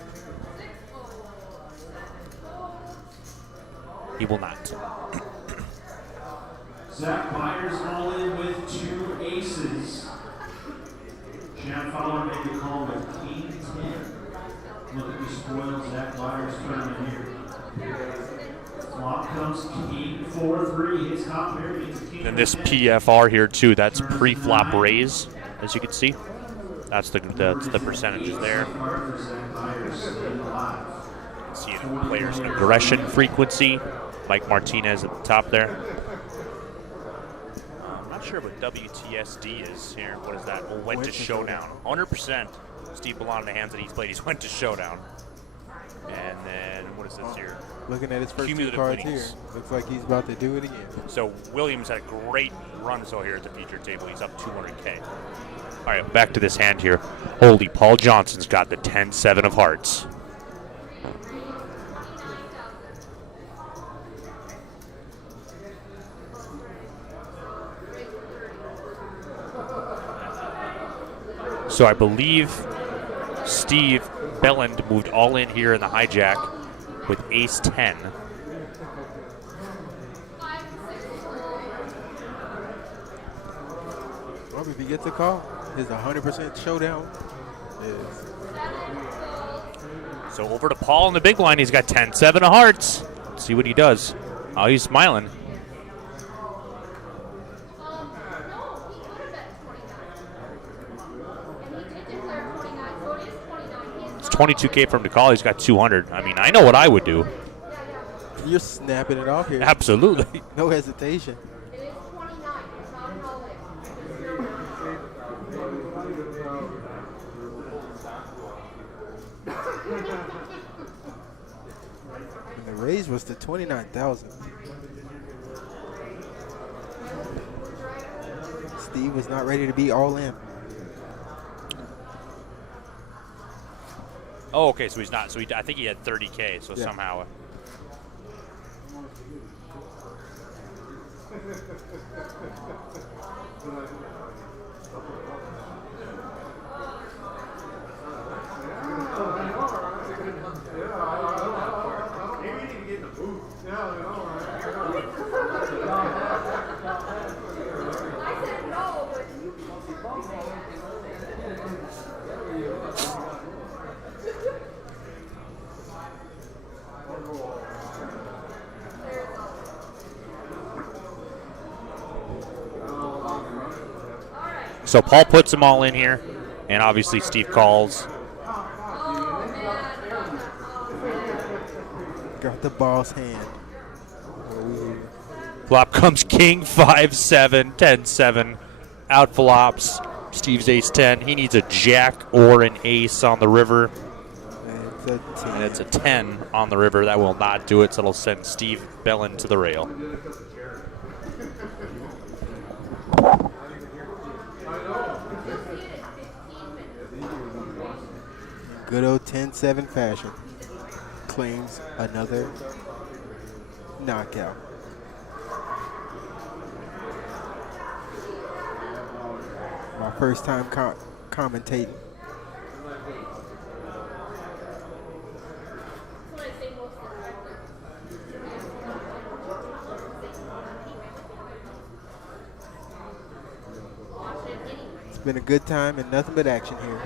He will not. Zach Myers all in with 2 aces. Jan Fowler made the call with king 10. Look at the spoiled Zach Myers tournament here. Flop comes king 4-3. Hits top pair. Hits king. And this PFR here too, that's pre-flop raise, as you can see. That's the percentages there. See the players' aggression frequency. Mike Martinez at the top there. I'm not sure what WTSD is here. What is that? Oh, went to showdown. 100%. Steve Ballon in the hands that he's played. He's went to showdown. And then what is this here? Looking at his first two Cumulative cards winnings. here, looks like he's about to do it again. So Williams had a great run so here at the feature table. He's up 200K. All right, back to this hand here. Holy, Paul Johnson's got the 10-7 of hearts. So I believe Steve Belland moved all in here in the hijack with ace 10. Well, if he gets a call, his 100% showdown is. So over to Paul in the big line. He's got 10-7 of hearts. Let's see what he does. Oh, he's smiling. It's 22K for him to call. He's got 200. I mean, I know what I would do. You're snapping it off here. Absolutely. No hesitation. And the raise was to 29,000. Steve was not ready to be all in. Oh, okay. So he's not. So I think he had 30K. So somehow. So Paul puts them all in here, and obviously Steve calls. Got the boss hand. Flop comes king 5-7, 10-7. Out flops. Steve's ace 10. He needs a jack or an ace on the river. And it's a 10 on the river. That will not do it, so it'll send Steve Bellin to the rail. Good old 10-7 fashion. Claims another knockout. My first time commentating. It's been a good time and nothing but action here.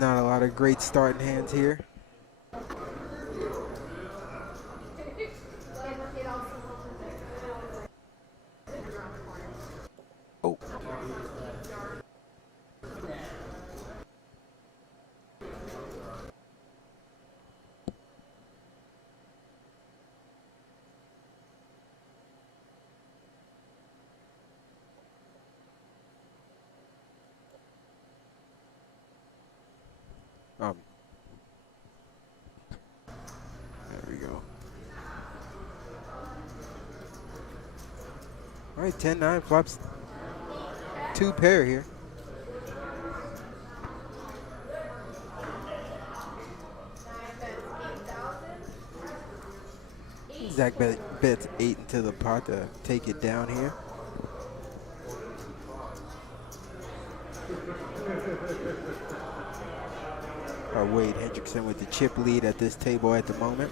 Not a lot of great starting hands here. Oh. There we go. All right, 10-9 flops 2 pair here. Zach bets 8 into the pot to take it down here. Wade Hendrickson with the chip lead at this table at the moment.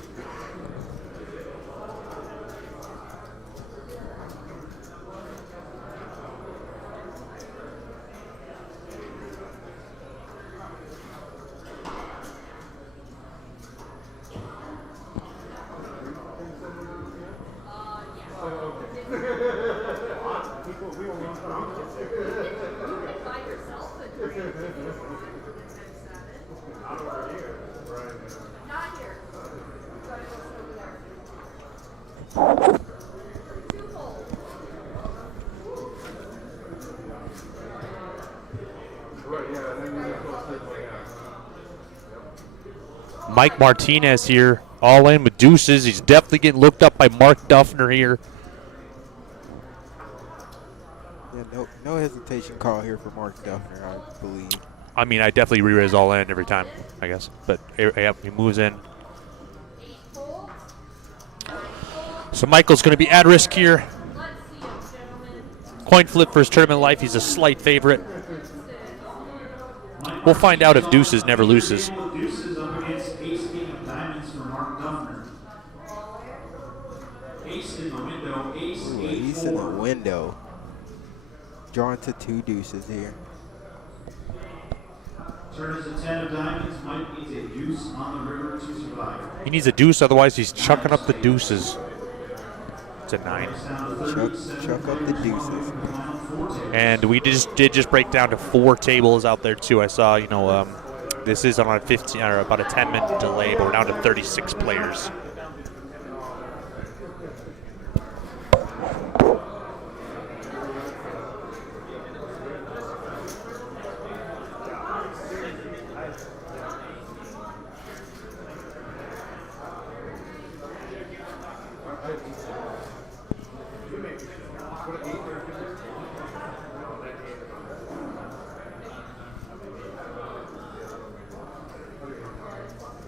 Mike Martinez here, all in with deuces. He's definitely getting looked up by Mark Duffner here. Yeah, no hesitation call here for Mark Duffner, I believe. I mean, I definitely re-raise all in every time, I guess. But yep, he moves in. So Michael's going to be at risk here. Coin flip for his tournament life. He's a slight favorite. We'll find out if deuces never loses. Deuces up against ace king of diamonds for Mark Duffner. Ace in the window, ace, Ooh, 8, ace 4. in the window. Drawn to 2 deuces here. Turn is a 10 of diamonds. Mike needs a deuce on the river to survive. He needs a deuce, otherwise he's chucking up the deuces. It's a 9. Chuck up the deuces. And we did just break down to 4 tables out there too. I saw, this is on a 15 or about a 10-minute delay, but we're down to 36 players.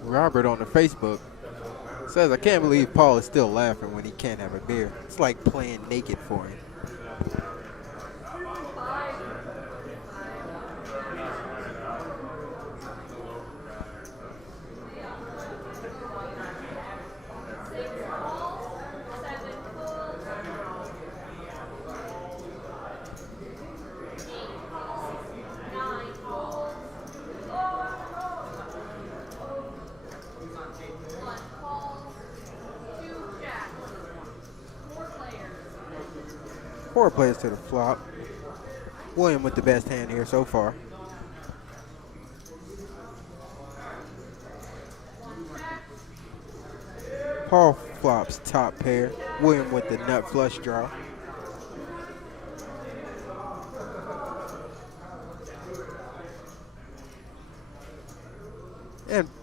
Robert on the Facebook says, I can't believe Paul is still laughing when he can't have a beer. It's like playing naked for him. Four players to the flop. William with the best hand here so far. Paul flops top pair. William with the nut flush draw.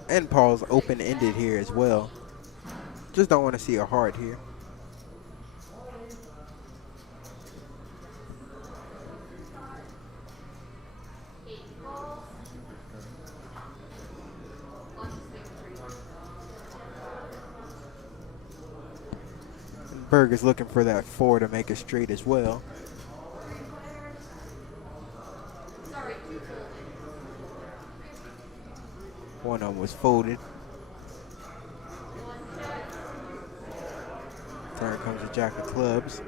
And Paul's open-ended here as well. Just don't want to see a heart here. Berg is looking for that 4 to make a straight as well. One of them was folded. Turn comes the jack of clubs.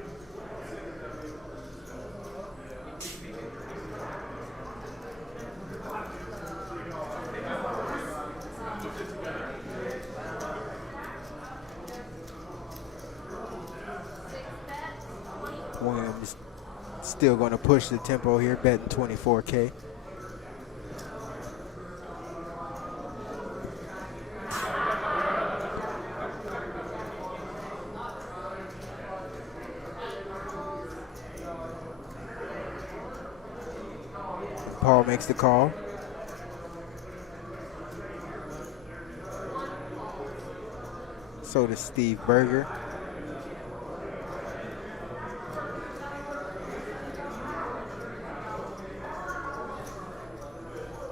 Williams still going to push the tempo here, betting 24K. Paul makes the call. So does Steve Berger.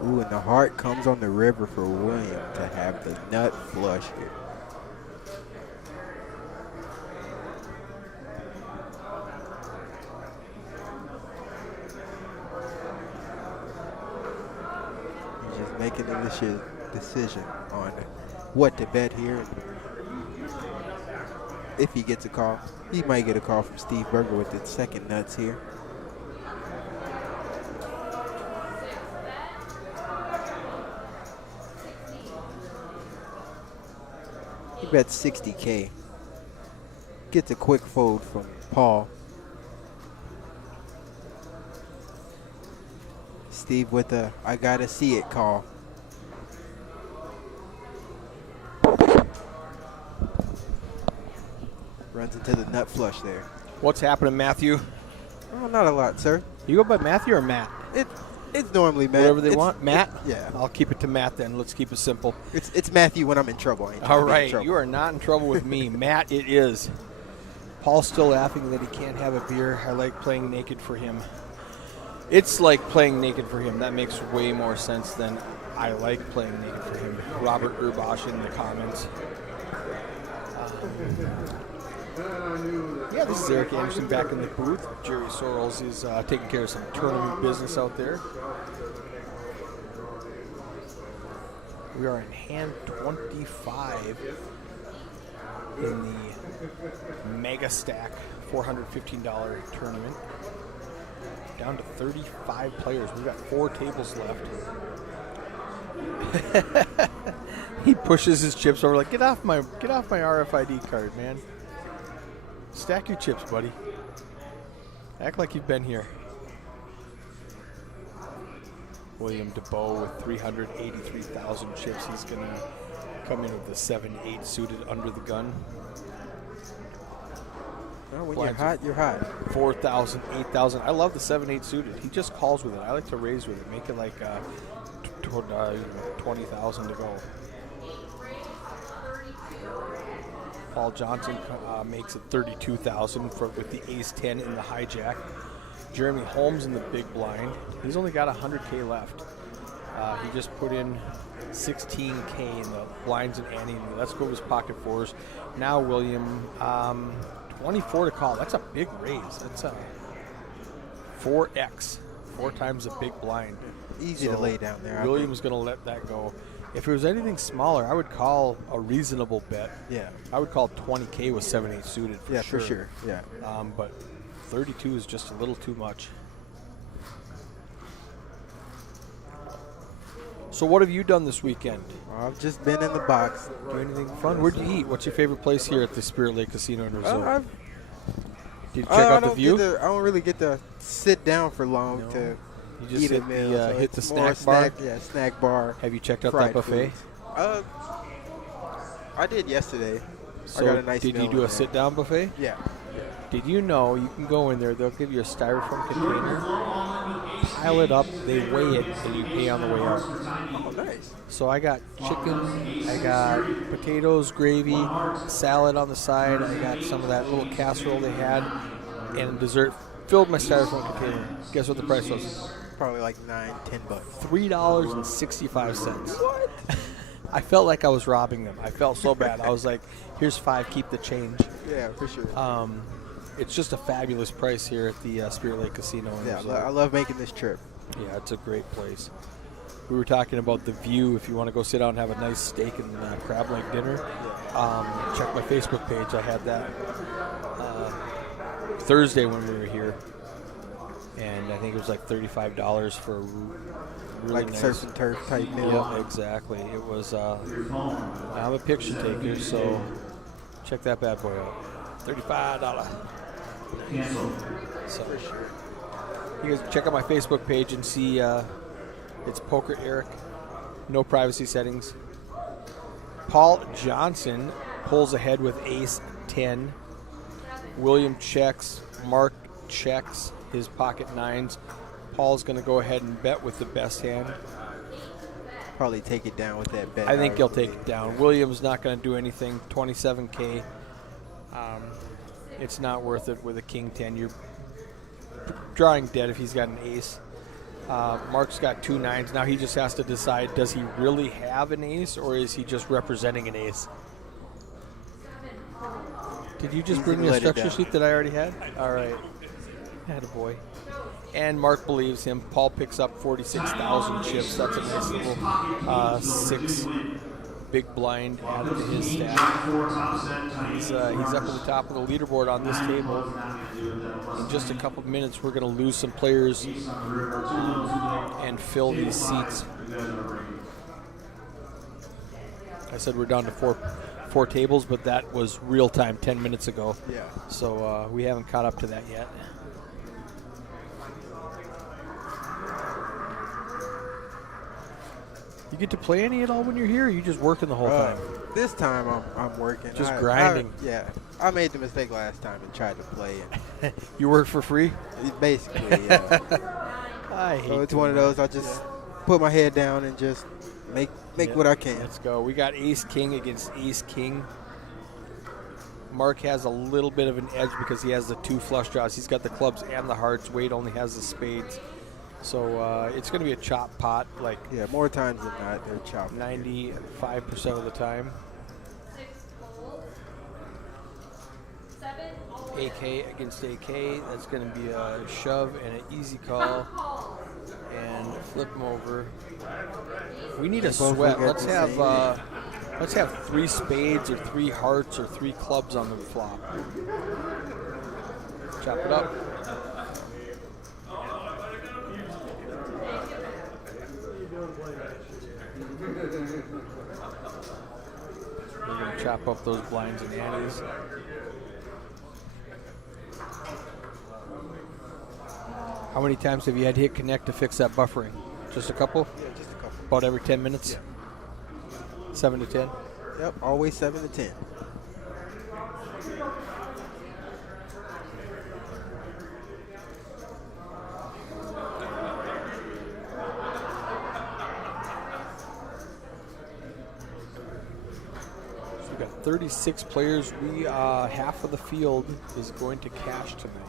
Ooh, and the heart comes on the river for William to have the nut flush here. He's just making a decision on what to bet here. If he gets a call, he might get a call from Steve Berger with the second nuts here. He bet 60K. Gets a quick fold from Paul. Steve with the "I gotta see it" call. Runs into the nut flush there. What's happening, Matthew? Oh, not a lot, sir. You go by Matthew or Matt? It's normally Matt. Whatever they want. Matt? Yeah. I'll keep it to Matt then. Let's keep it simple. It's Matthew when I'm in trouble. I ain't All trying to get in right. trouble. You are not in trouble with me. Matt, it is. Paul's still laughing that he can't have a beer. I like playing naked for him. It's like playing naked for him. That makes way more sense than I like playing naked for him. Robert Urbash in the comments. Yeah, this is Eric Anderson back in the booth. Jerry Sorrells is taking care of some tournament business out there. We are in hand 25 in the Mega Stack $415 tournament. Down to 35 players. We've got 4 tables left. He pushes his chips over like, get off my RFID card, man. Stack your chips, buddy. Act like you've been here. William DeBow with 383,000 chips. He's going to come in with the 7-8 suited under the gun. Well, when Blinds you're hot, you're hot. 4,000, 8,000. I love the 7-8 suited. He just calls with it. I like to raise with it. Make it like 20,000 to go. Paul Johnson makes it 32,000 with the ace-10 in the hijack. Jeremy Holmes in the big blind. He's only got 100K left. He just put in 16K in the blinds and ante. Let's go with his pocket fours. Now William, 24 to call. That's a big raise. That's a 4x. 4 times a big blind. Easy to lay down there. William's going to let that go. If it was anything smaller, I would call a reasonable bet. Yeah. I would call 20K with 7-8 suited for sure. Yeah, for sure. Yeah. But 32 is just a little too much. So what have you done this weekend? I've just been in the box. Do anything fun? Where'd you eat? What's your favorite place here at the Spirit Lake Casino and Resort? Did you check out the view? I don't really get to sit down for long to You just eat hit a meal. the so hit the it's more snack bar. Yeah, snack bar. Have you checked out that fried buffet? foods. I did yesterday. So I got a nice did meal you do in a there. sit-down buffet? Yeah. Did you know you can go in there, they'll give you a styrofoam container, pile it up, they weigh it, and you pay on the way out. Oh, nice. So I got chicken, I got potatoes, gravy, salad on the side, I got some of that little casserole they had, and dessert. Filled my styrofoam container. Guess what the price was? Probably like $9, $10. $3.65. What? I felt like I was robbing them. I felt so bad. I was like, here's $5, keep the change. Yeah, for sure. It's just a fabulous price here at the Spirit Lake Casino. and Yeah, Resort. I love making this trip. Yeah, it's a great place. We were talking about the view. If you want to go sit down and have a nice steak and crab leg dinner, check my Facebook page. I had that Thursday when we were here, and I think it was like $35 for a really Like nice surf and turf type meal. Yeah, exactly. It was. I'm a picture taker, so check that bad boy out. $35. So for sure. You guys check out my Facebook page and see it's Poker Eric. No privacy settings. Paul Johnson pulls ahead with ace 10. William checks. Mark checks his pocket nines. Paul's going to go ahead and bet with the best hand. Probably take it down with that bet. I think he'll take it down. William's not going to do anything. 27K. It's not worth it with a king 10. You're drawing dead if he's got an ace. Mark's got 2 nines. Now he just has to decide, does he really have an ace or is he just representing an ace? Did you just bring me a let it structure down. sheet that I already had? All right. Attaboy. And Mark believes him. Paul picks up 46,000 chips. That's a nice little 6 big blind added to his stack. He's up at the top of the leaderboard on this table. In just a couple of minutes, we're going to lose some players and fill these seats. I said we're down to four 4 tables, but that was real time 10 minutes ago. Yeah. So we haven't caught up to that yet. You get to play any at all when you're here, or you just working the whole time? This time I'm working. Just grinding. I made the mistake last time and tried to play it. You work for free? Basically, yeah. I hate So it's doing one of those. I just put my head down and just make what I can. Let's go. We got Ace King against Ace King. Mark has a little bit of an edge because he has the 2 flush draws. He's got the clubs and the hearts. Wade only has the spades. So it's going to be a chop pot, like more times than not, they're chopping. 95% of the time. AK against AK. That's going to be a shove and an easy call. And flip them over. We need a sweat. Let's have 3 spades or 3 hearts or 3 clubs on the flop. Chop it up. We're going to chop up those blinds and antes. How many times have you had to hit connect to fix that buffering? Just a couple? Yeah, just a couple. About every 10 minutes? Yeah. 7 to 10? Yep, always 7 to 10. So we've got 36 players. Half of the field is going to cash tonight.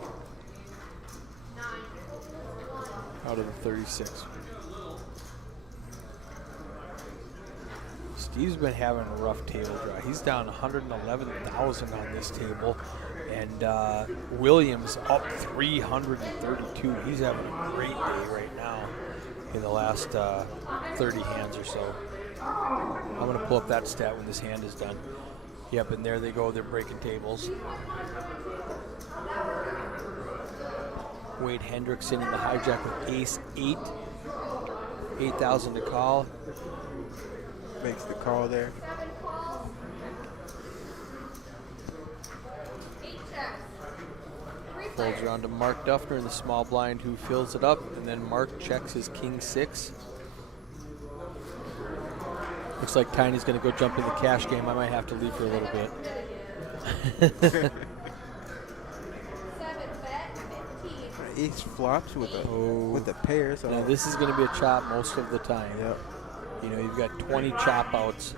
Out of the 36. Steve's been having a rough table draw. He's down 111,000 on this table, and Williams up 332. He's having a great day right now in the last 30 hands or so. I'm going to pull up that stat when this hand is done. Yep, and there they go. They're breaking tables. Wade Hendrickson in the hijack with ace 8. 8,000 to call. Makes the call there. Folds around to Mark Duffner in the small blind, who fills it up, and then Mark checks his king 6. Looks like Tiny's going to go jump in the cash game. I might have to leave for a little bit. Ace flops with a pair. So now this is going to be a chop most of the time. Yep. You know, you've got 20 chop outs.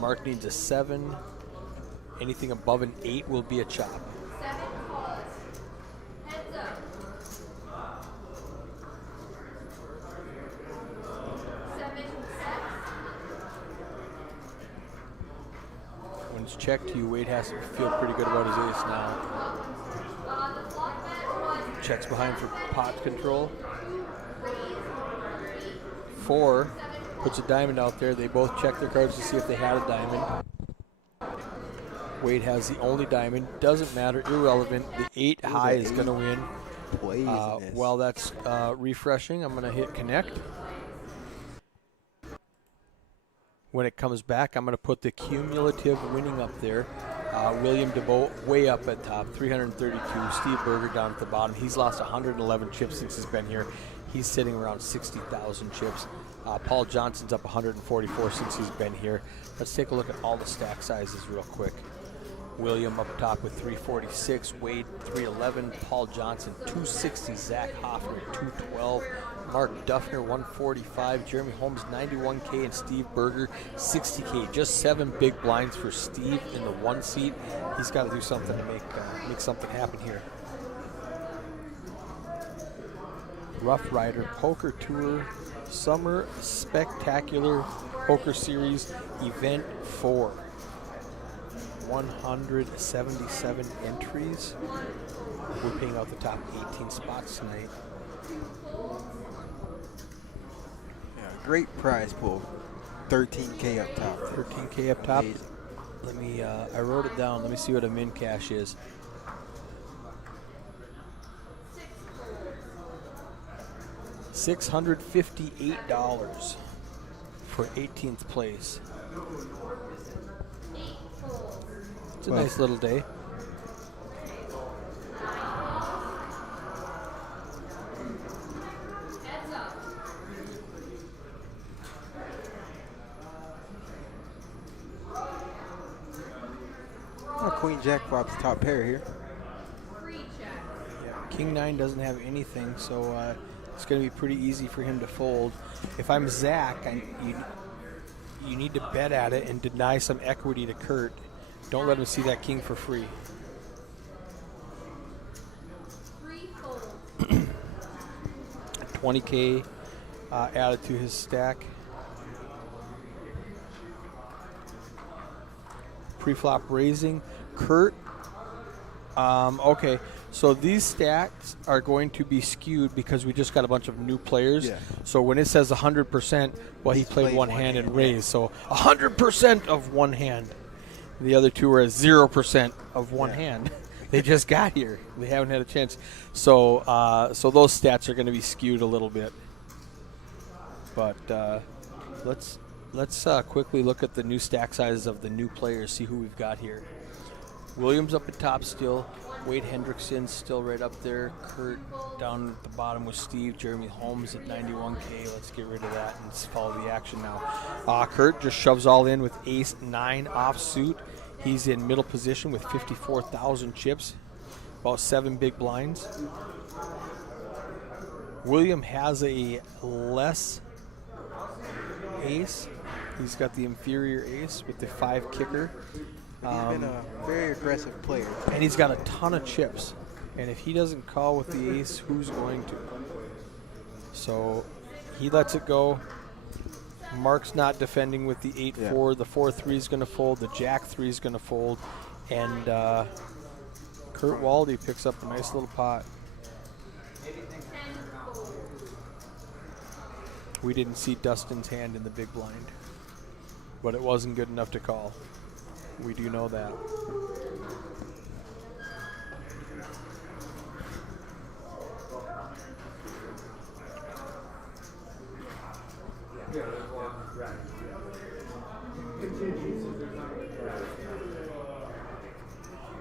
Mark needs a 7. Anything above an 8 will be a chop. When it's checked to you, Wade has to feel pretty good about his ace now. Checks behind for pot control. 4 puts a diamond out there. They both check their cards to see if they had a diamond. Wade has the only diamond. Doesn't matter, irrelevant. The 8 high is going to win. While that's refreshing, I'm going to hit connect. When it comes back, I'm going to put the cumulative winning up there. William DeBoe way up at top, 332. Steve Berger down at the bottom. He's lost 111 chips since he's been here. He's sitting around 60,000 chips. Paul Johnson's up 144 since he's been here. Let's take a look at all the stack sizes real quick. William up top with 346, Wade 311, Paul Johnson 260, Zach Hoffner 212, Mark Duffner 145, Jeremy Holmes 91K, and Steve Berger 60K. Just 7 big blinds for Steve in the 1 seat. He's got to do something to make something happen here. Roughrider Poker Tour Summer Spectacular Poker Series Event 4. 177 entries. We're paying out the top 18 spots tonight. Yeah, great prize pool. 13K up top. 13K up top. Amazing. Let me, I wrote it down. Let me see what a min cash is. $658 for 18th place. It's a nice little day. Oh, Queen Jack flops top pair here. Yeah, King 9 doesn't have anything, so it's going to be pretty easy for him to fold. If I'm Zach, you need to bet at it and deny some equity to Kurt. Don't let him see that king for free. 20K added to his stack. Pre-flop raising. Kurt. Okay, so these stacks are going to be skewed because we just got a bunch of new players. Yeah. So when it says 100%, well, he played one hand and raised. So 100% of one hand. The other two are at 0% of one hand. They just got here. They haven't had a chance. So so those stats are going to be skewed a little bit. But let's quickly look at the new stack sizes of the new players, see who we've got here. Williams up at top still. Wade Hendrickson still right up there. Kurt down at the bottom with Steve. Jeremy Holmes at 91K. Let's get rid of that and follow the action now. Kurt just shoves all in with ace 9 offsuit. He's in middle position with 54,000 chips, about 7 big blinds. William has a less ace. He's got the inferior ace with the 5 kicker. He's been a very aggressive player. And he's got a ton of chips. And if he doesn't call with the ace, who's going to? So he lets it go. Mark's not defending with the 8-4. The 4-3 is going to fold. The Jack-3 is going to fold. And Kurt Waldy picks up a nice little pot. We didn't see Dustin's hand in the big blind, but it wasn't good enough to call. We do know that.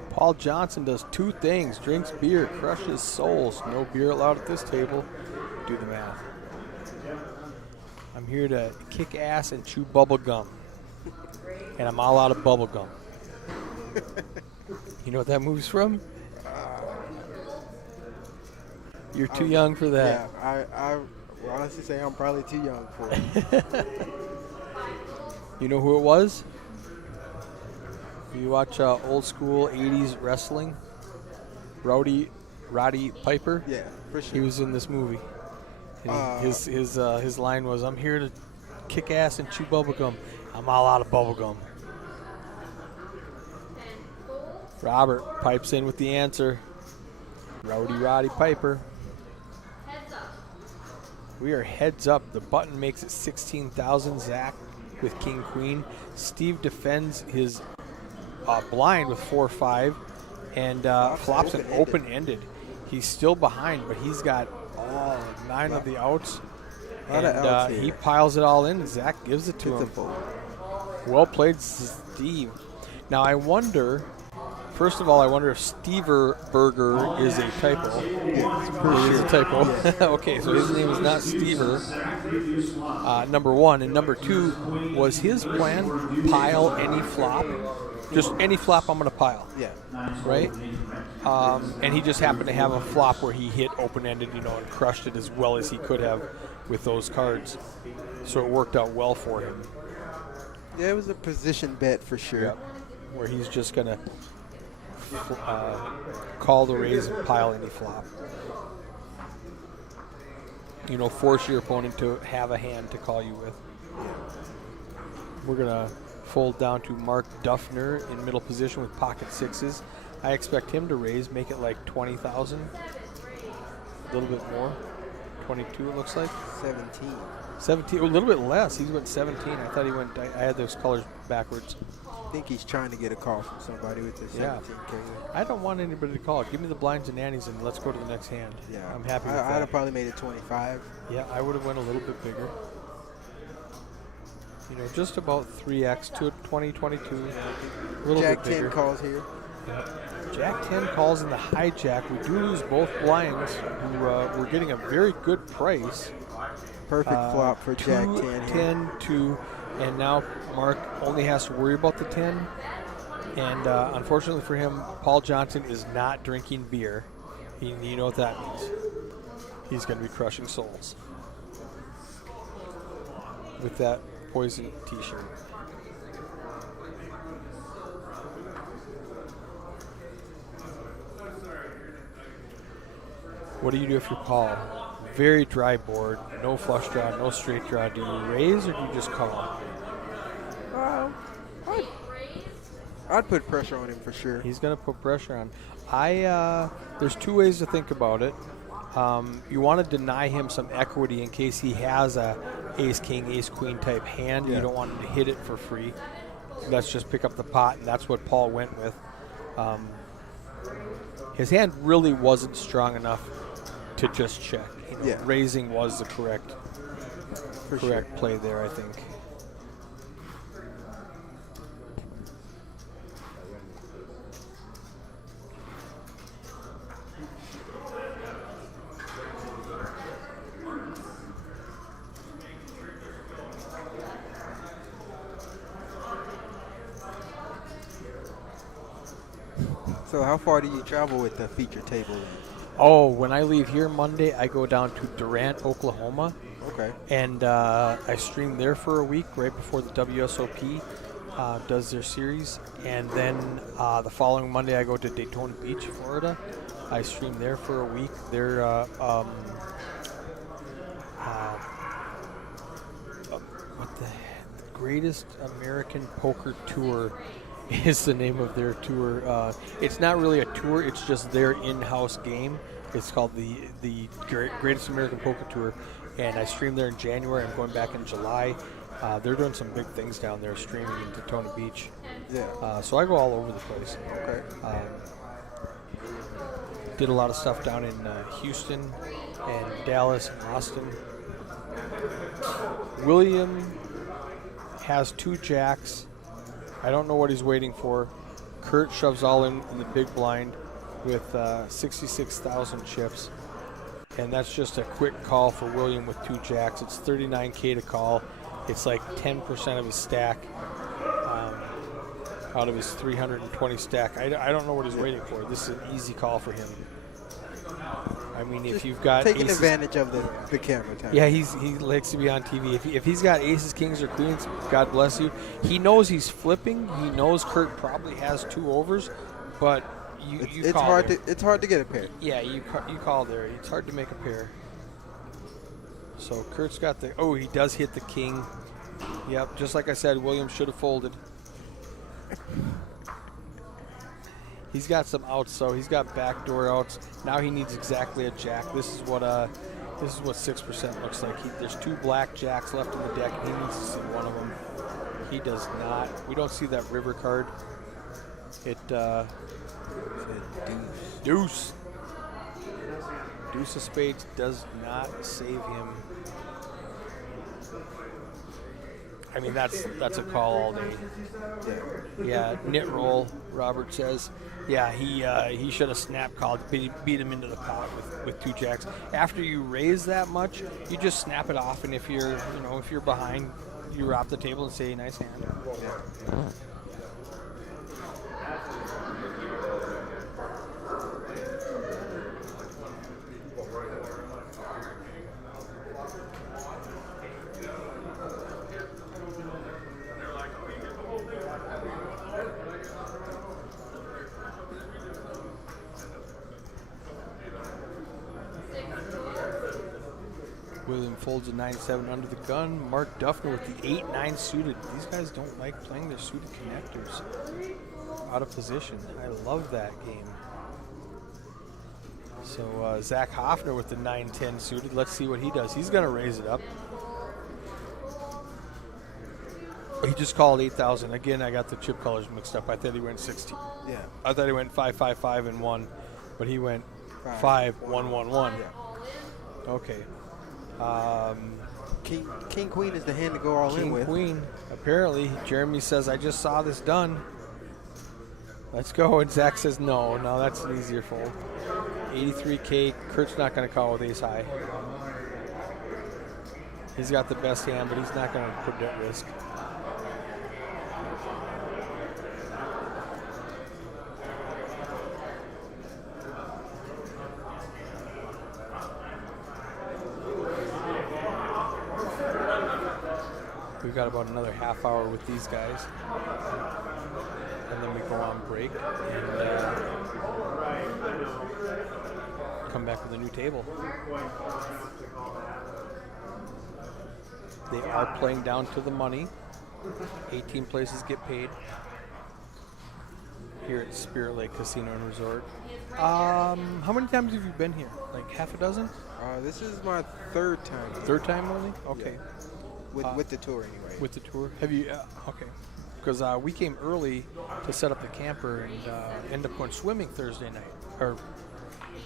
Paul Johnson does 2 things: drinks beer, crushes souls. No beer allowed at this table. Do the math. I'm here to kick ass and chew bubble gum. And I'm all out of bubble gum. You know what that movie's from? You're too young for that. Yeah, I will honestly say I'm probably too young for it. You know who it was? You watch old school 80s wrestling? Roddy Piper? Yeah, for sure. He was in this movie. His line was, "I'm here to kick ass and chew bubblegum. I'm all out of bubblegum." Robert pipes in with the answer. Roddy Piper. We are heads up. The button makes it 16,000. Zach with King Queen. Steve defends his blind with 4-5 and flops an open-ended. He's still behind, but he's got all 9 of the outs. And he piles it all in. Zach gives it to him. Well played, Steve. Now I wonder, first of all, I wonder if Steverberger is a typo. Yes, It is a typo. Yeah. Okay, so his name is not Stever, number 1. And number 2, was his plan pile any flop? Just any flop I'm going to pile. Yeah. Right? And he just happened to have a flop where he hit open-ended, and crushed it as well as he could have with those cards. So it worked out well for him. Yeah, it was a position bet for sure. Yep. Where he's just going to call the raise and pile any flop. Force your opponent to have a hand to call you with. We're going to fold down to Mark Duffner in middle position with pocket 6s. I expect him to raise, make it like 20,000. A little bit more. 22 it looks like. 17, a little bit less. He went 17. I thought he went, I had those colors backwards. I think he's trying to get a call from somebody with the 17K. I don't want anybody to call. Give me the blinds and nannies and let's go to the next hand. Yeah, I'm happy with that. I'd have probably made it 25. Yeah, I would have went a little bit bigger. You know, just about 3x to 2022. A little Jack bit bigger. 10 calls here. Jack 10 calls in the hijack. We do lose both blinds. We're getting a very good price. Perfect flop for Jack 10 here. 10, 2, and now Mark only has to worry about the 10. And unfortunately for him, Paul Johnson is not drinking beer. You know what that means. He's going to be crushing souls with that Poison t-shirt. What do you do if you're Paul? Very dry board, no flush draw, no straight draw. Do you raise or do you just call? I'd put pressure on him for sure. He's going to put pressure on. There's two ways to think about it. You want to deny him some equity in case he has a ace-king, ace-queen type hand. Yeah. You don't want him to hit it for free. Let's just pick up the pot, and that's what Paul went with. His hand really wasn't strong enough to just check. You know, Yeah. Raising was the correct play there, I think. So how far do you travel with the feature table? Oh, when I leave here Monday, I go down to Durant, Oklahoma. Okay. And I stream there for a week right before the WSOP does their series. And then the following Monday, I go to Daytona Beach, Florida. I stream there for a week. They're the Greatest American Poker Tour is the name of their tour. It's not really a tour, it's just their in-house game. It's called the Greatest American Poker Tour, and I streamed there in January. I'm going back in July. They're doing some big things down there, streaming in Daytona Beach. Yeah. So I go all over the place. Okay. Did a lot of stuff down in Houston and Dallas and Austin. William has 2 jacks. I don't know what he's waiting for. Kurt shoves all in the big blind with 66,000 chips. And that's just a quick call for William with 2 jacks. It's $39K to call. It's like 10% of his stack out of his 320 stack. I don't know what he's waiting for. This is an easy call for him. I mean, if you've got taking aces, advantage of the camera time. yeah, he likes to be on TV. If he's got aces, kings, or queens, God bless you. He knows he's flipping. He knows Kurt probably has 2 overs, but you call there. It's hard to get a pair. Yeah, you call there. It's hard to make a pair. So Kurt's got the. Oh, he does hit the king. Yep, just like I said, Williams should have folded. He's got some outs, so he's got backdoor outs. Now he needs exactly a jack. This is what 6% looks like. There's 2 black jacks left in the deck, and he needs to see one of them. He does not. We don't see that river card. Deuce. Deuce of spades does not save him. I mean, that's a call all day. Yeah, knit roll, Robert says. Yeah, he should have snap called, beat him into the pot with 2 jacks. After you raise that much, you just snap it off, and if you're behind, you wrap the table and say, nice hand. William folds a 9-7 under the gun. Mark Duffner with the 8-9 suited. These guys don't like playing their suited connectors out of position. I love that game. So Zach Hoffner with the 9-10 suited. Let's see what he does. He's going to raise it up. He just called 8,000. Again, I got the chip colors mixed up. I thought he went 16. Yeah. I thought he went 5-5-5 and 1, but he went 5-1-1-1. Yeah. Okay. King Queen is the hand to go all in King with. Queen. Apparently, Jeremy says, I just saw this done. Let's go. And Zach says, no, that's an easier fold. 83K. Kurt's not going to call with ace high. He's got the best hand, but he's not going to put it at risk. We've got about another half hour with these guys. And then we go on break and come back with a new table. They are playing down to the money. 18 places get paid here at Spirit Lake Casino and Resort. How many times have you been here? Like half a dozen? This is my third time. Third time only? Okay. Yeah. With the tour anyway. With the tour? Have you? Okay. Because we came early to set up the camper and end up going swimming Thursday night or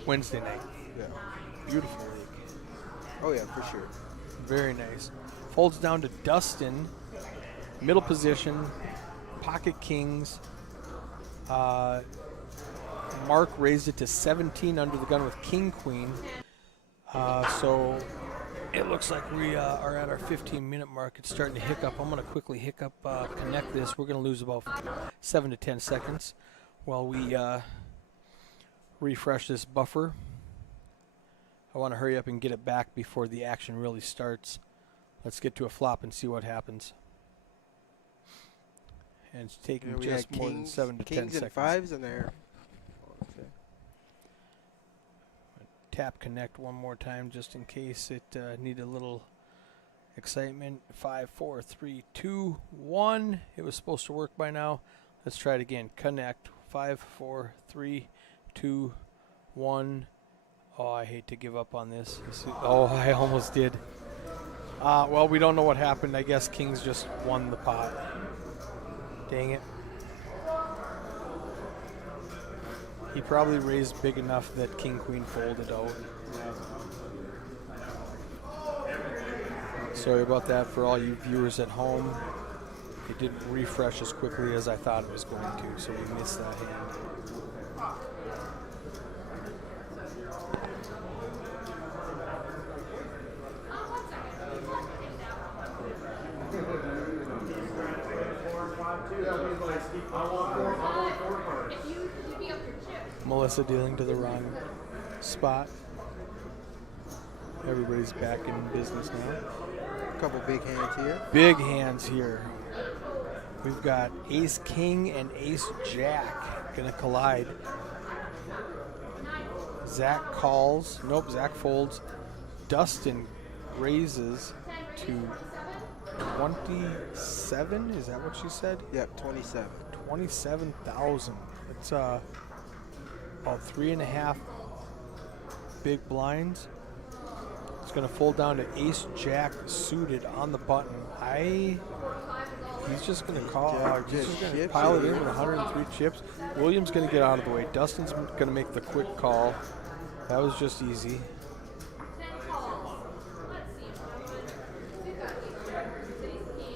Wednesday night. Yeah. Beautiful lake. Oh yeah, for sure. Very nice. Folds down to Dustin, middle position, pocket kings. Mark raised it to 17 under the gun with king queen. So it looks like we are at our 15-minute mark. It's starting to hiccup. I'm going to quickly connect this. We're going to lose about 7 to 10 seconds while we refresh this buffer. I want to hurry up and get it back before the action really starts. Let's get to a flop and see what happens. And it's taking just more than 7 to 10 seconds. Kings and fives in there. Tap connect one more time just in case it needed a little excitement. 5, 4, 3, 2, 1. It was supposed to work by now. Let's try it again. Connect. 5, 4, 3, 2, 1. Oh, I hate to give up on this. Oh, I almost did. Well, we don't know what happened. I guess Kings just won the pot. Dang it. He probably raised big enough that King Queen folded out. Sorry about that for all you viewers at home. It didn't refresh as quickly as I thought it was going to, so we missed that hand. Melissa dealing to the wrong spot. Everybody's back in business now. A couple big hands here. Big hands here. We've got ace king and ace jack gonna collide. Zach calls. Nope, Zach folds. Dustin raises to 27. Is that what she said? Yep, 27. 27,000. It's about 3.5 big blinds. It's going to fold down to ace jack suited on the button. He's just going to call. He's just going to pile it in with 103 chips. William's going to get out of the way. Dustin's going to make the quick call. That was just easy.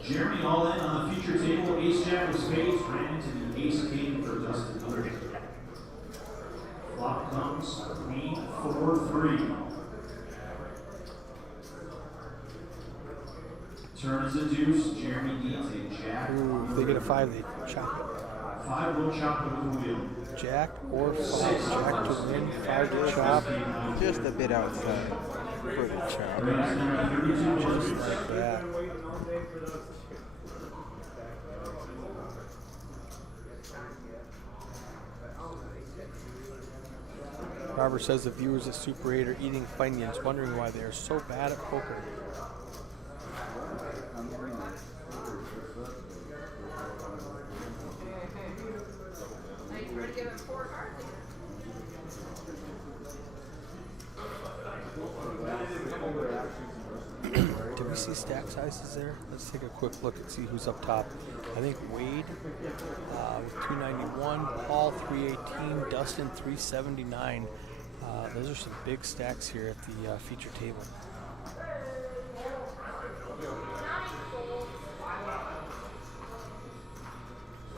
Jeremy all in on the future table. Ace jack of spades ran into the ace king for Dustin. Flop comes queen 4-3. Turn is a deuce. Jeremy needs a jack. Ooh, if they get a 5, they chop it. 5 will chop it with the wheel. Jack or 5. Jack to win, 5 to chop. Just a bit outside for the chop. Just like that. Robert says the viewers at Super 8 are eating Funyuns, wondering why they are so bad at poker. Did we see stack sizes there? Let's take a quick look and see who's up top. I think Wade with 291, Paul 318, Dustin 379. Those are some big stacks here at the feature table.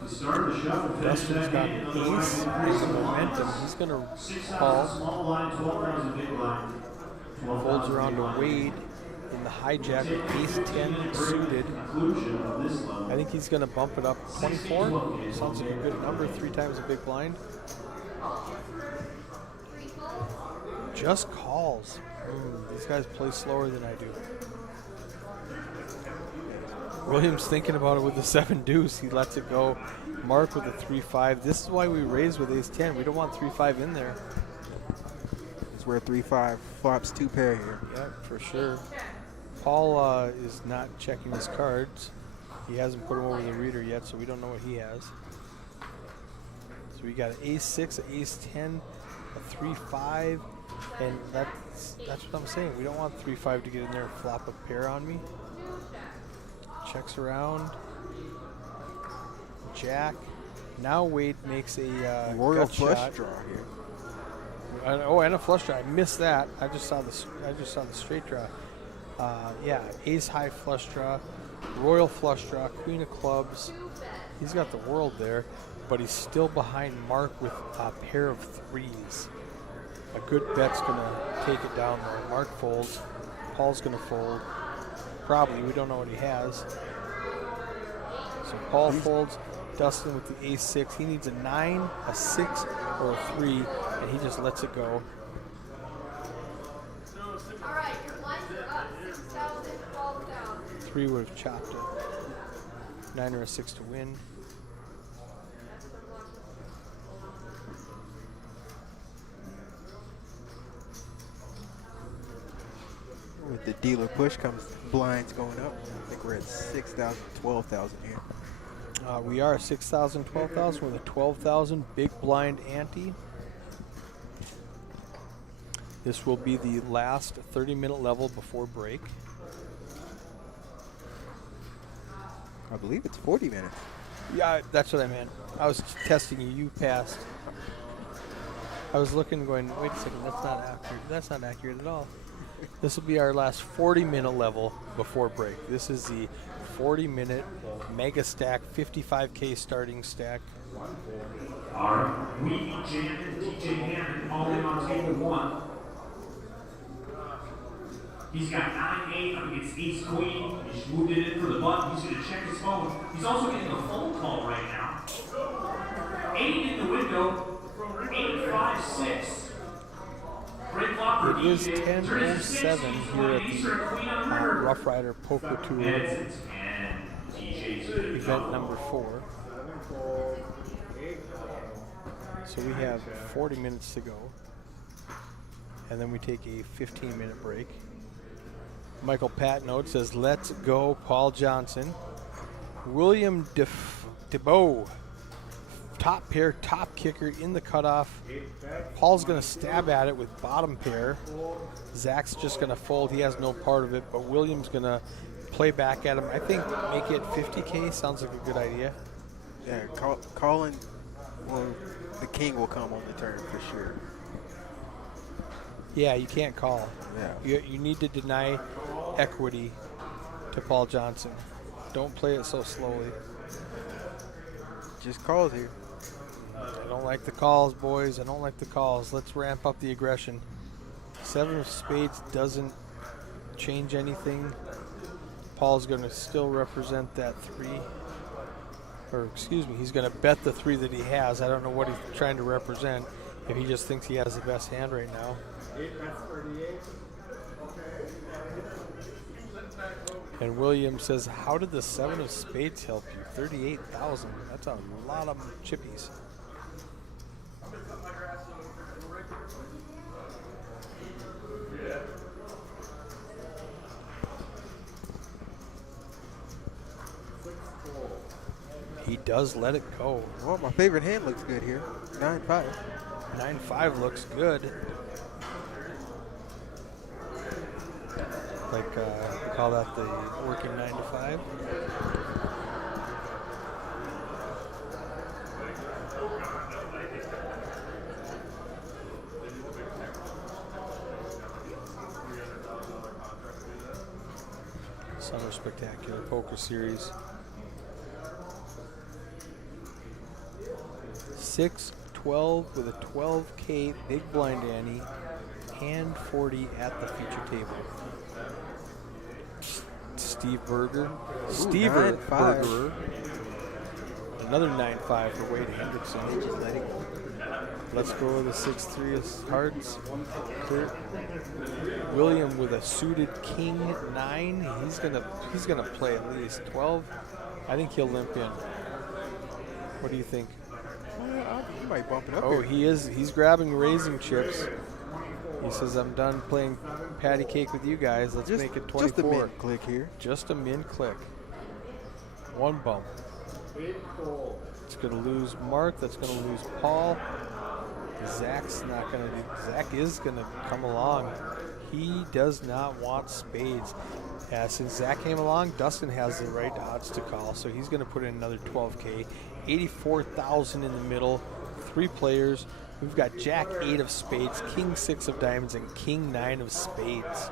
The start of the shuffle finish Dustin's that got hand. an Another ace line with the increase to momentum. blinds. He's going to 6,000 call. small blind, 12,000 big blind. Folds around to Wade in the hijack with ace 10 suited. Conclusion of this level. I think he's going to bump it up 24. Sounds like a good number, 3 times a big blind. Just calls. These guys play slower than I do. Williams thinking about it with the 7 deuce. He lets it go. Mark with a 3-5. This is why we raise with ace 10. We don't want 3-5 in there. It's where 3-5 flops 2 pair here. Yeah, for sure. Paul is not checking his cards. He hasn't put them over the reader yet, so we don't know what he has. So we got an ace 6, an ace 10, a 3-5, and that's what I'm saying. We don't want 3-5 to get in there and flop a pair on me. Checks around. Jack. Now Wade makes a Royal gut flush shot. draw here. And a flush draw. I missed that. I just saw the straight draw. Yeah, ace high flush draw, royal flush draw, queen of clubs. He's got the world there, but he's still behind Mark with a pair of 3s. A good bet's gonna take it down there. Mark folds. Paul's gonna fold. Probably. We don't know what he has. So Paul folds. Dustin with the ace 6. He needs a 9, a 6, or a 3, and he just lets it go. All right, your blinds are up. 6,000, 12,000. 3 would have chopped it. 9 or a 6 to win. With the dealer push comes blinds going up. I think we're at 6,000, 12,000 here. We are 6,000, 12,000 with a 12,000 big blind ante. This will be the last 30-minute level before break. I believe it's 40 minutes. Yeah, that's what I meant. I was testing you. You passed. I was looking, going, wait a second, that's not accurate. That's not accurate at all. This will be our last 40-minute level before break. This is the 40-minute mega stack, 55K starting stack. Our Weedy Jan and DJ Hammond all in on table 1. He's got 9-8 up against ace queen. He's moved it in for the button. He's going to check his phone. He's also getting a phone call right now. 8 in the window. 8-5-6. It is 10:07 here at the Roughrider Poker Tour event number 4. So we have 40 minutes to go, and then we take a 15-minute break. Michael Patnote says, "Let's go, Paul Johnson." William DeBow, top pair, top kicker in the cutoff. Paul's going to stab at it with bottom pair. Zach's just going to fold. He has no part of it, but William's going to play back at him. I think make it 50K sounds like a good idea. Yeah, calling, well, the king will come on the turn for sure. Yeah, you can't call. Yeah. You need to deny equity to Paul Johnson. Don't play it so slowly. Just calls here. I don't like the calls, boys. I don't like the calls. Let's ramp up the aggression. 7 of spades doesn't change anything. Paul's going to still represent that 3. Or, excuse me, he's going to bet the 3 that he has. I don't know what he's trying to represent, if he just thinks he has the best hand right now. 8-38. And William says, how did the 7 of spades help you? 38,000. That's a lot of chippies. He does let it go. Well, my favorite hand looks good here. 9-5. 9-5 looks good. Like, we call that the working 9 to 5. Summer Spectacular Poker Series. 6-12 with a 12K big blind ante, hand 40 at the feature table. Steve Berger. Steve 9-5. Berger. Another 9-5 for Wade Hendrickson. Just let it go. Let's go with the 6-3 of hearts. Kurt. William with a suited king 9. He's gonna play at least 12. I think he'll limp in. What do you think? You might bump it up Oh, here. he is. He's grabbing raising chips. He says, "I'm done playing patty cake with you guys. Let's make it 24." Just a min click here. Just a min click. One bump. It's going to lose Mark. That's going to lose Paul. Zach's not going to do. Zach is going to come along. He does not want spades. Since Zach came along, Dustin has the right odds to call, so he's going to put in another 12K. 84,000 in the middle. 3 players. We've got Jack 8 of spades, King 6 of diamonds, and King 9 of spades.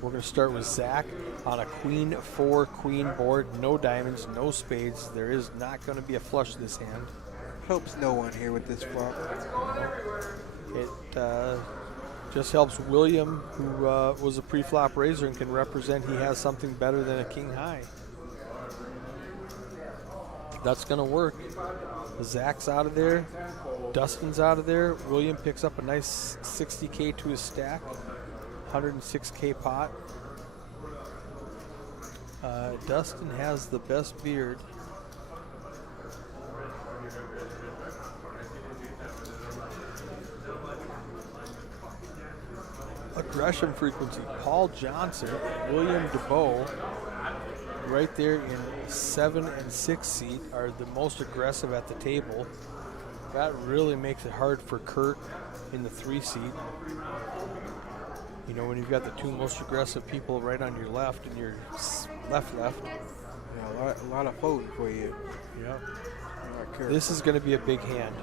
We're going to start with Zach on a Queen 4 Queen board. No diamonds, no spades. There is not going to be a flush this hand. Helps no one here with this flop. It just helps William, who was a pre-flop raiser and can represent he has something better than a King High. That's going to work. Zach's out of there. Dustin's out of there. William picks up a nice 60K to his stack. 106K pot. Dustin has the best beard. Aggression frequency. Paul Johnson, William DeBow, right there in 7 and 6 seat are the most aggressive at the table. That really makes it hard for Kurt in the 3 seat. You know, when you've got the 2 most aggressive people right on your left and your left. Yeah, a lot of folding for you. Yeah. Careful. This is going to be a big hand.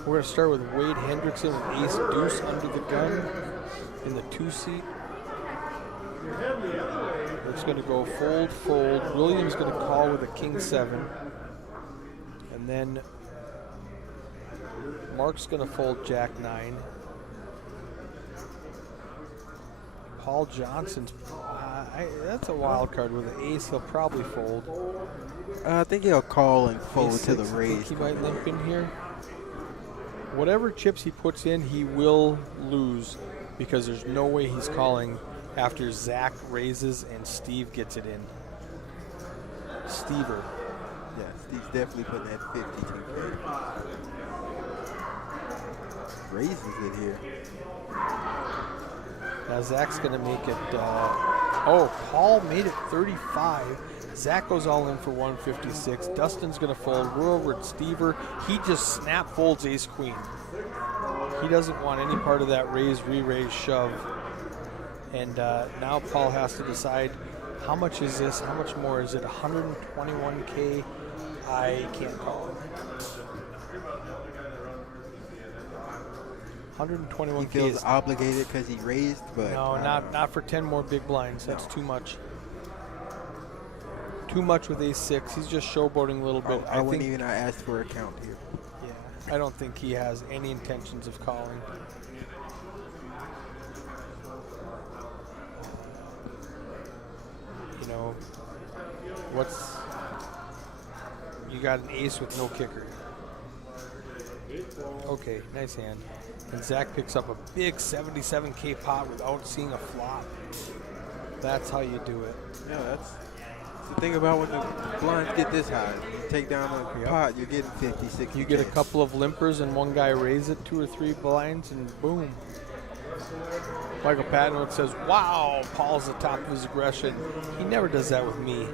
We're going to start with Wade Hendrickson with ace deuce under the gun in the 2 seat. It's going to go fold, fold. William's going to call with a king 7. And then Mark's going to fold jack 9. Paul Johnson's, that's a wild card. With an ace, he'll probably fold. I think he'll call and fold Ace to the 6, I raise. think he might limp in here. Whatever chips he puts in, he will lose because there's no way he's calling after Zach raises and Steve gets it in. Stever. Yeah, Steve's definitely putting that 52K. Raises it here. Now Zach's going to make it, Paul made it 35. Zach goes all in for 156. Dustin's going to fold. We're over at Stever. He just snap folds ace queen. He doesn't want any part of that raise, re-raise, shove. And now Paul has to decide how much is this, how much more is it? 121K. I can't call it. 121K. He feels is obligated because he raised, but no, not for 10 more big blinds. That's too much. Too much with ace 6. He's just showboating a little bit. I wouldn't even ask for a count here. Yeah, I don't think he has any intentions of calling. You know, you got an ace with no kicker. Okay, nice hand. And Zach picks up a big 77K pot without seeing a flop. That's how you do it. Yeah, that's the thing about when the blinds get this high. You take down the pot, you're getting 50, 60. You get a couple of limpers and one guy raise it 2 or 3 blinds and boom. Michael Patton says, wow, Paul's the top of his aggression. He never does that with me.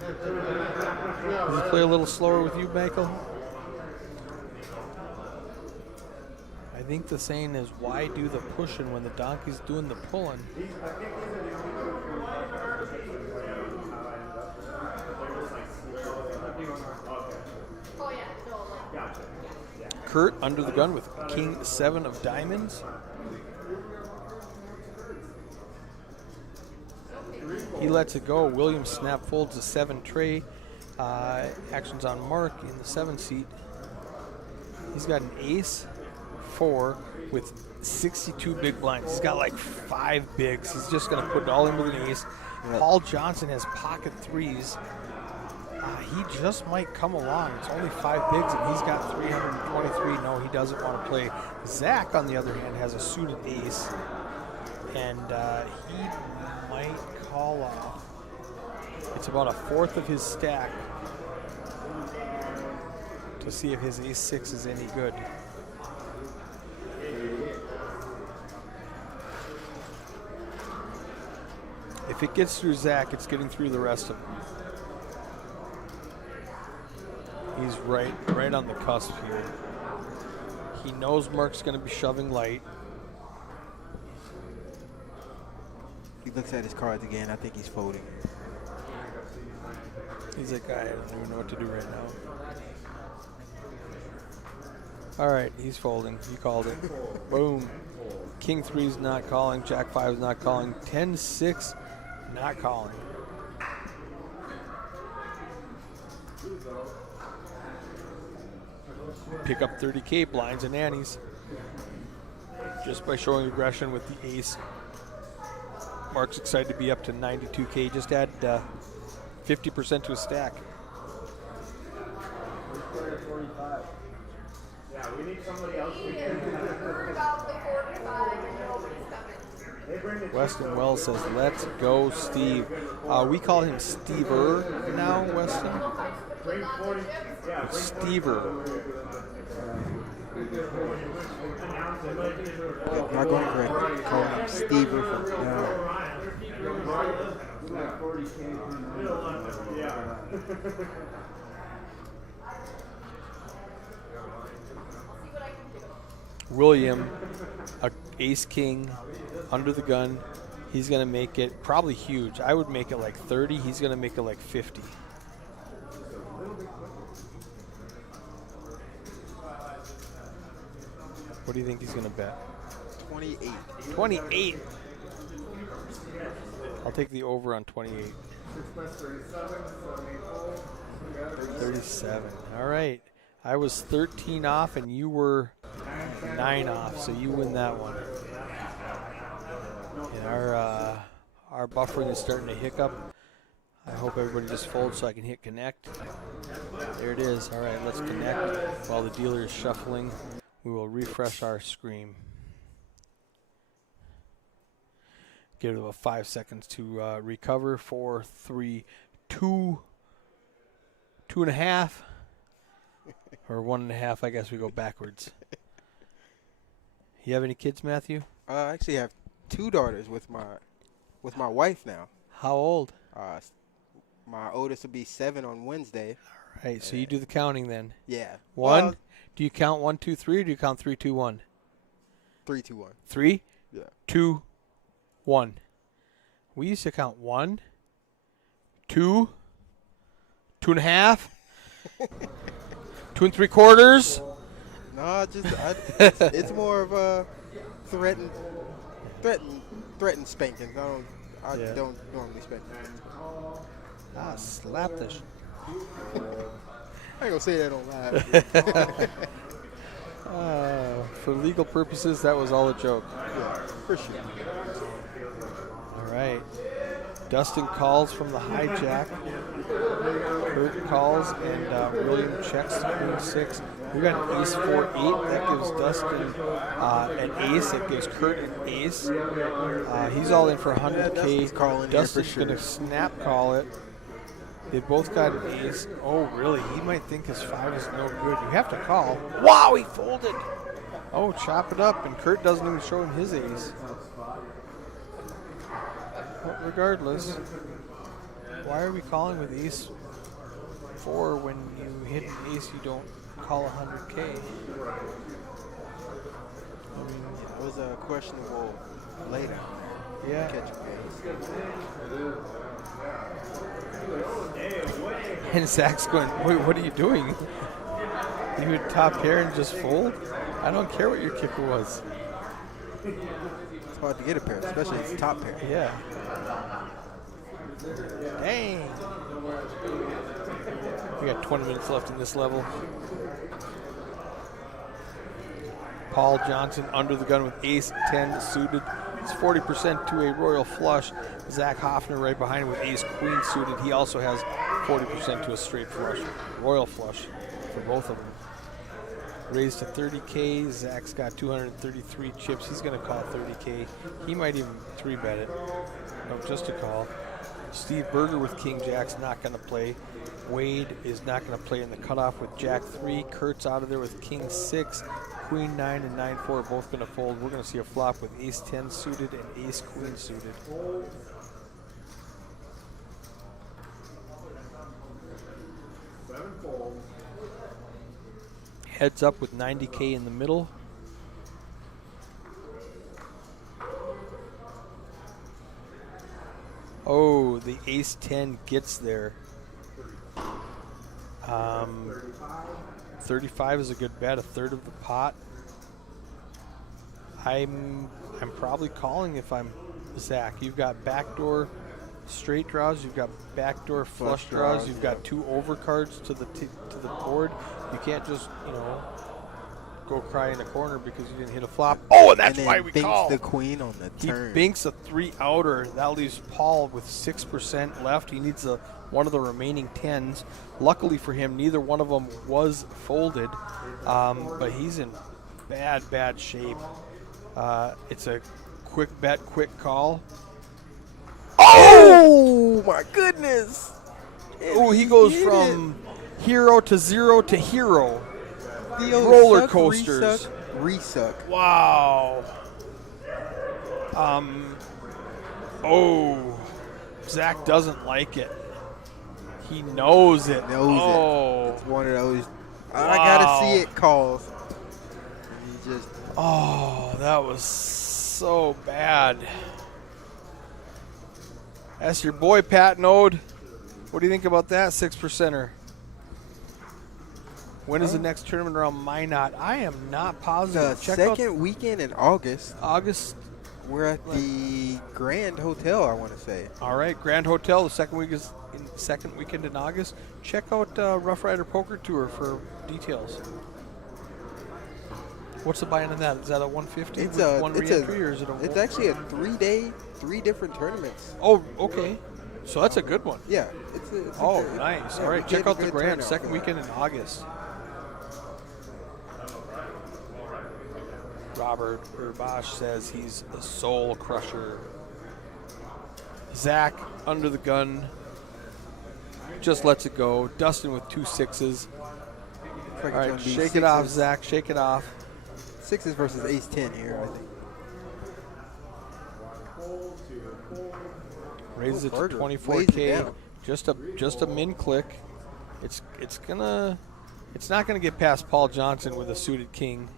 Does he play a little slower with you, Michael? I think the saying is, why do the pushing when the donkey's doing the pulling? Oh, yeah, totally. Kurt under the gun with king 7 of diamonds. He lets it go. Williams snap folds a 7 tray. Actions on Mark in the 7 seat. He's got an ace 4 with 62 big blinds. He's got like 5 bigs. He's just going to put it all in with an ace. Yep. Paul Johnson has pocket 3s. He just might come along. It's only 5 bigs, and he's got 323. No, he doesn't want to play. Zach, on the other hand, has a suited ace, and he might call off. It's about a fourth of his stack to see if his ace 6 is any good. If it gets through Zach, it's getting through the rest of them. He's right on the cusp here. He knows Mark's going to be shoving light. He looks at his cards again. I think he's folding. He's like, I don't even know what to do right now. All right, he's folding. He called it. Boom. King 3's not calling. Jack 5's not calling. 10-6, not calling. Pick up 30K blinds and annies just by showing aggression with the ace. Mark's excited to be up to 92K. Just add 50% to his stack. Yeah, we need somebody else. We're about the 45 and nobody's coming. Weston Wells says, let's go, Steve. We call him Stever now, Weston. It's Stever. Yep, not going correct. Call him Stever from now. William, a ace king, under the gun. He's going to make it probably huge. I would make it like 30. He's going to make it like 50. What do you think he's going to bet? 28. 28. I'll take the over on 28. 37. All right. I was 13 off and you were 9 off, so you win that one. And our buffering is starting to hiccup. I hope everybody just folds so I can hit connect. There it is. All right, let's connect. While the dealer is shuffling, we will refresh our screen. Give it about 5 seconds to recover. 4, 3, 2, 2.5, or 1.5. I guess we go backwards. You have any kids, Matthew? I actually have 2 daughters with my wife now. How old? My oldest will be 7 on Wednesday. All right, so you do the counting then. Yeah. 1. Well, Do you count 1, 2, 3, or do you count 3, 2, 1? 3, 2, 1. 3, Yeah. 2, 1. We used to count 1, 2, 2.5, 2 3/4. No, it's more of a threatened spankings. I Yeah. don't normally spank. Slap this. I ain't gonna say that on live. For legal purposes, that was all a joke. Yeah, for sure. All right. Dustin calls from the hijack. Kurt calls, and William checks the queen 6. We got an ace 4-8. That gives Dustin an ace. It gives Kurt an ace. He's all in for 100K. Dustin's calling here for Dustin's sure. going to snap call it. They both got an ace. Oh, really? He might think his 5 is no good. You have to call. Wow, he folded. Oh, chop it up, and Kurt doesn't even show him his ace. But regardless, why are we calling with ace 4 when you hit an ace you don't call 100K? I mean, It was a questionable later. yeah. Catch And Zach's going, wait, what are you doing? You would top pair and just fold? I don't care what your kicker was. It's hard to get a pair, especially it's top pair. Yeah. Dang. We got 20 minutes left in this level. Paul Johnson under the gun with ace 10 suited. It's 40% to a royal flush. Zach Hoffner right behind him with ace queen suited. He also has 40% to a straight flush, royal flush for both of them. Raised to 30K. Zach's got 233 chips. He's going to call 30K. He might even 3-bet it. No, just a call. Steve Berger with King Jack's not going to play. Wade is not going to play in the cutoff with Jack 3. Kurt's out of there with King 6. Queen 9 and 9-4 are both going to fold. We're going to see a flop with ace 10 suited and ace queen suited. Heads up with 90K in the middle. Oh, the ace 10 gets there. 35 is a good bet, a third of the pot. I'm probably calling if I'm Zach. You've got backdoor straight draws, you've got backdoor flush draws, you've got 2 overcards to the board. You can't just, go cry in the corner because you didn't hit a flop. Oh, and that's why we call. The queen on the turn. He binks a 3-outer. That leaves Paul with 6% left. He needs one of the remaining 10s. Luckily for him, neither one of them was folded, but he's in bad shape. It's a quick bet, quick call. Oh my goodness! Oh, he goes from hero to 0 to hero. The old roller suck, coasters. Resuck. Wow. Oh, Zach doesn't like it. He knows it. It's one of those. I gotta see it calls. He just. Oh, that was so bad. That's your boy, Pat Node. What do you think about that 6%er? When is the next tournament around Minot? I am not positive. The second weekend in August. We're at the Grand Hotel, I want to say. All right, Grand Hotel. The second weekend in August. Check out Roughrider Poker Tour for details. What's the buy-in on that? Is that a 150? It's one re-entry, or is it a? It's actually a 3-day, 3 different tournaments. Oh, okay. So that's a good one. Yeah. Nice. Yeah, all right, check out the Grand turnout. second weekend in August. Robert Urbash says he's a soul crusher. Zach under the gun. Just lets it go. Dustin with 2 6s. All right, shake it off, Zach. Shake it off. 6s versus ace 10 here, I think. Raises it to 24K. Just a min click. It's not gonna get past Paul Johnson with a suited king.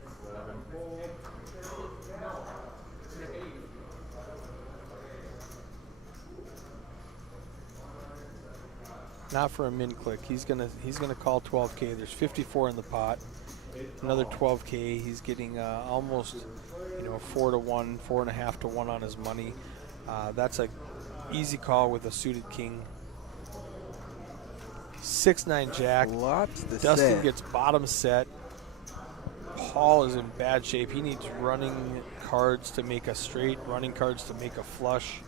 Not for a min click. He's gonna call 12K. There's 54 in the pot. Another 12K. He's getting almost 4 to 1, 4.5 to 1 on his money. That's a easy call with a suited king. 6-9 jack. Dustin gets bottom set. Paul is in bad shape. He needs running cards to make a straight, running cards to make a flush.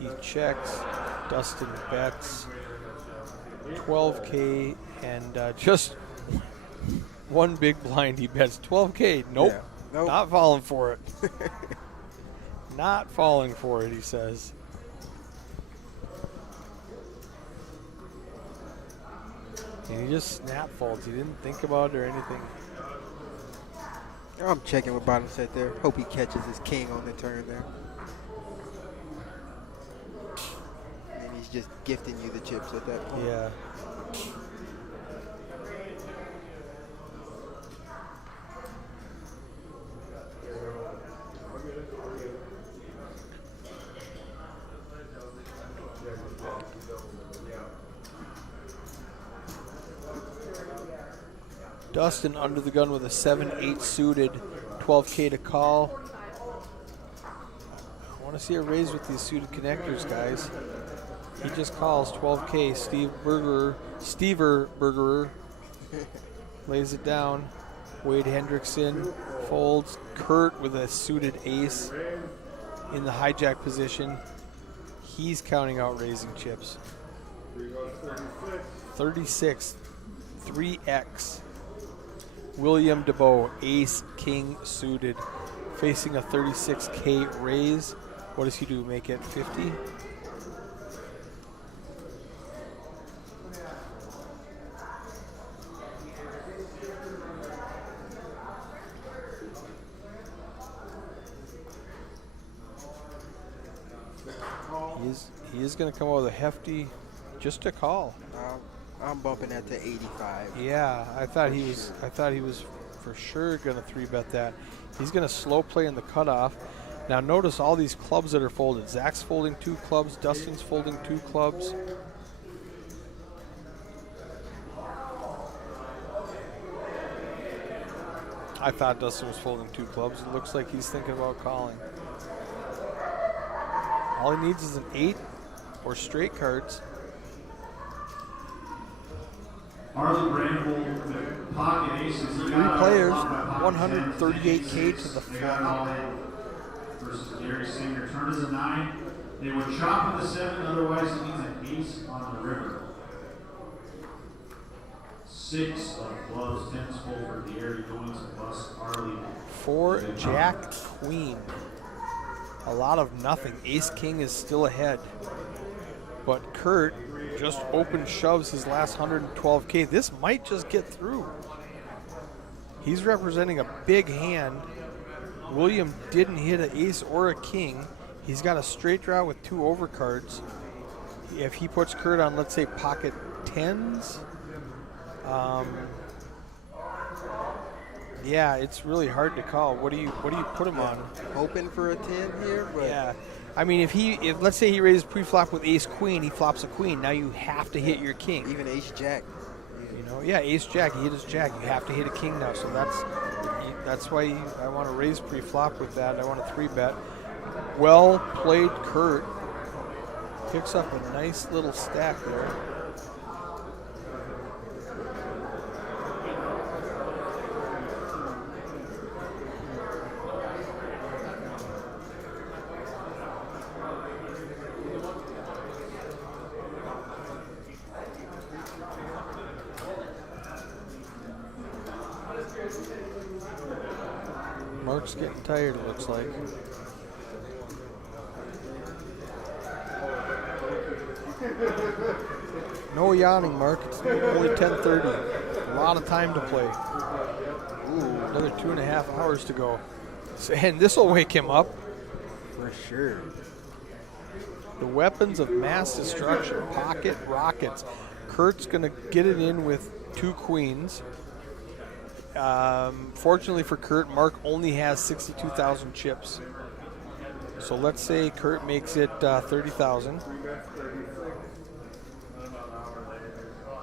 He checks. Dustin bets. 12K and just one big blind. He bets 12K. Nope. Yeah. Nope. Not falling for it. Not falling for it, he says. And he just snap folds. He didn't think about it or anything. I'm checking with bottom set there. Hope he catches his king on the turn there. And he's just gifting you the chips at that point. Yeah. Dustin under the gun with a 7-8 suited, 12K to call. I want to see a raise with these suited connectors, guys. He just calls 12K. Stever Bergerer lays it down. Wade Hendrickson folds. Kurt with a suited ace in the hijack position. He's counting out raising chips. 36, 3x. William DeBow, ace, king suited, facing a 36K raise. What does he do? Make it 50? He is going to come out with a hefty, just a call. I'm bumping that to 85. Yeah, I thought he was for sure going to 3-bet that. He's going to slow play in the cutoff. Now notice all these clubs that are folded. Zach's folding 2 clubs. Dustin's folding 2 clubs. I thought Dustin was folding 2 clubs. It looks like he's thinking about calling. All he needs is an 8 or straight cards. Harley Bramble with pocket aces. 3 players, 138K to the floor. Versus Gary Singer. Turn is a 9. They would chop with a 7, otherwise it means an ace on the river. 6 of clubs, 10's full for Gary, going to bust Harley. 4 Jack Queen. A lot of nothing. Ace King is still ahead. But Kurt just open shoves his last 112K. This might just get through. He's representing a big hand. William didn't hit an ace or a king. He's got a straight draw with 2 overcards. If he puts Kurt on, let's say, pocket 10s, yeah, it's really hard to call. What do you put him on? Hoping for a 10 here, but Yeah. I mean, if let's say he raises pre-flop with ace queen, he flops a queen. Now you have to hit your king. even ace jack. You know, yeah, ace jack. He hit his jack. You have to hit a king now. So that's why I want to raise pre-flop with that. I want a 3-bet. Well played, Kurt. Picks up a nice little stack there. Mark's getting tired, it looks like. No yawning, Mark. It's only 10:30. A lot of time to play. Ooh, another 2.5 hours to go. And this will wake him up. For sure. The weapons of mass destruction. Pocket rockets. Kurt's going to get it in with 2 queens. Fortunately for Kurt, Mark only has 62,000 chips. So let's say Kurt makes it 30,000.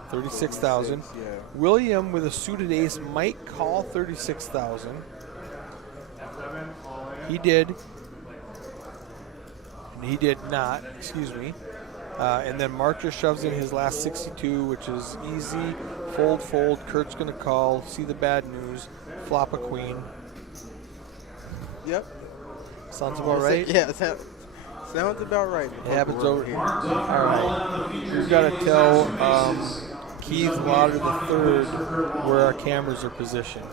36,000. Yeah. William with a suited ace might call 36,000. He did. And he did not, excuse me. And then Mark just shoves in his last 62, which is easy. Fold, fold. Kurt's going to call. See the bad news. Flop a queen. Yep. Sounds about right? Yeah, sounds about right. It happens over here. Mark All right. We've got to tell Keith Lauder III where our cameras are positioned.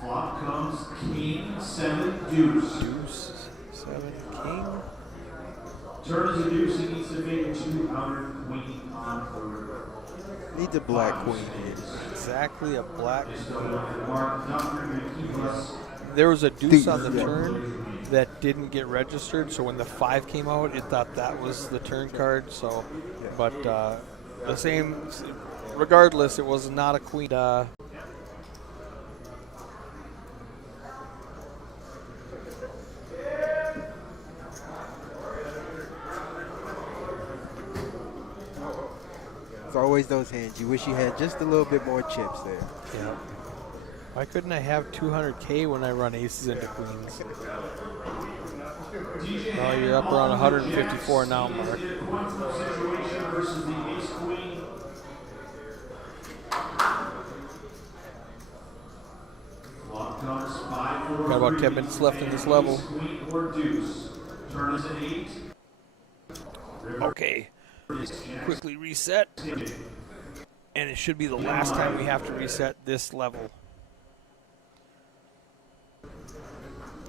Flop comes king, 7, deuce. Deuce, 7, king. Turn is a deuce, he needs to make a 2 outer queen on the river. Need the black queen here. Exactly a black. Mark, now you're going to keep us. There was a deuce on the turn that didn't get registered, so when the 5 came out, it thought that was the turn card. So, but the same, regardless, it was not a queen. It's always those hands. You wish you had just a little bit more chips there. Yeah. Why couldn't I have 200K when I run aces into queens? Oh, you're up around 154 now, Mark. Got about 10 minutes left in this level. Queen or deuce. Turn is at 8. Okay. Quickly reset. And it should be the last time we have to reset this level.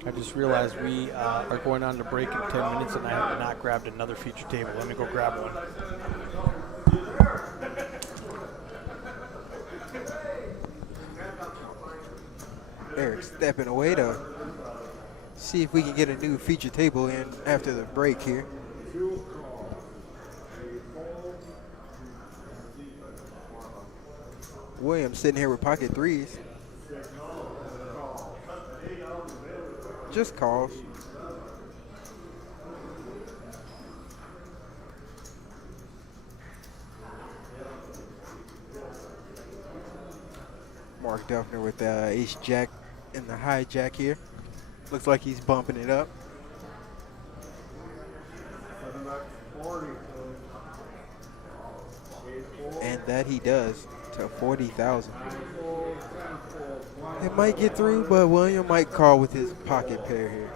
I just realized we are going on to break in 10 minutes and I have not grabbed another feature table. Let me go grab one. Eric stepping away to see if we can get a new feature table in after the break here. Williams sitting here with pocket threes. Just calls. Mark Duffner with ace jack in the hijack here. Looks like he's bumping it up. And that he does to 40,000. It might get through, but William might call with his pocket pair here.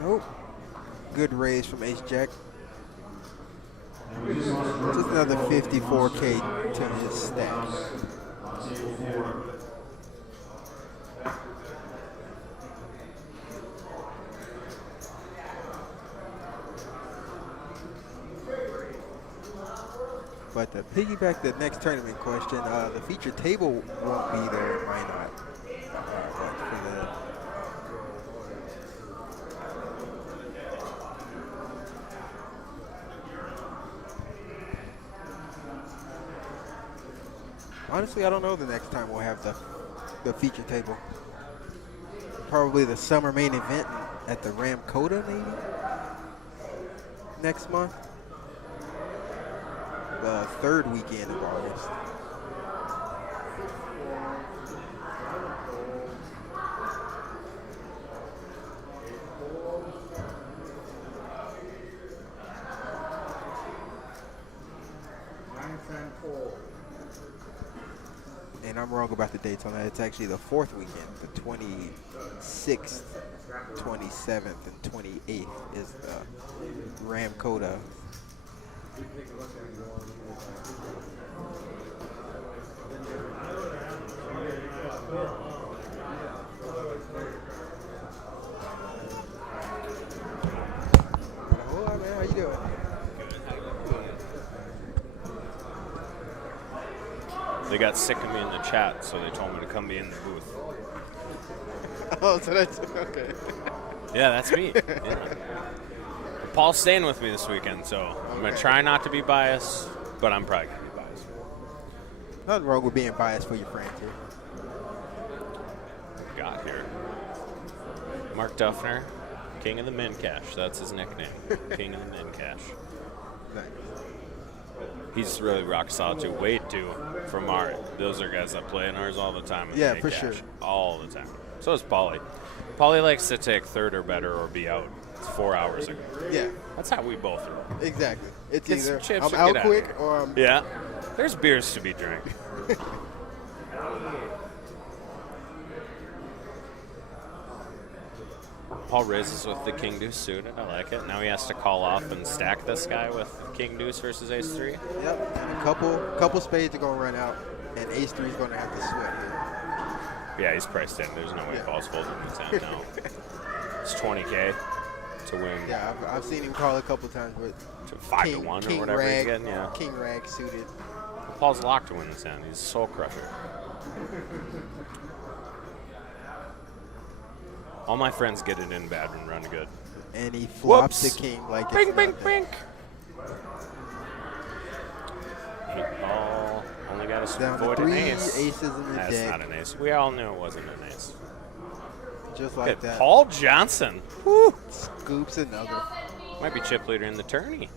Nope. Good raise from ace jack. Just another 54K to his stack. But to piggyback the next tournament question, the feature table won't be there, it might not. But for the honestly, I don't know the next time we'll have the feature table. Probably the summer main event at the Ramkota maybe next month. The third weekend of August. And I'm wrong about the dates on that. It's actually the fourth weekend, the 26th, 27th, and 28th is the Ramkota. Hola, man. How you doing? They got sick of me in the chat, so they told me to come be in the booth. Oh, so that's okay. Yeah, that's me. Yeah. Paul's staying with me this weekend, so I'm going to try not to be biased, but I'm probably going to be biased. Nothing wrong with being biased for your friends here. Got here. Mark Duffner, King of the Min Cash. That's his nickname. King of the Min Cash. Nice. He's really rock solid too. Wade too. From our, those are guys that play in ours all the time. with Yeah, Min for Cash. sure. All the time. So is Paulie. Paulie likes to take third or better or be out. It's 4 hours ago. Yeah, That's how we both roll. exactly. It's Get some either chips I'm or out get out of quick here. or I'm Yeah. There's beers to be drank. Paul raises with the King Deuce suited. I like it. Now he has to call off and stack this guy with King Deuce versus Ace 3. Yep, and a couple spades are gonna run out, and ace 3 is gonna have to sweat here. Yeah, he's priced in. There's no way Paul's folding this hand now. It's 20K to win. Yeah, I've seen him call a couple times with To 5 to 1 or whatever rag, he's getting. Yeah. King rag suited. Paul's locked to win this hand. He's a soul crusher. All my friends get it in bad and run good. And he flops Whoops. the king like Bing, it's bing, nothing. bing. 8 ball. Only got to Down to avoid an 3 ace. aces in the That's deck. not an ace. We all knew it wasn't an ace. Just Look like at that. Paul Johnson. Scoops another. Might be chip leader in the tourney.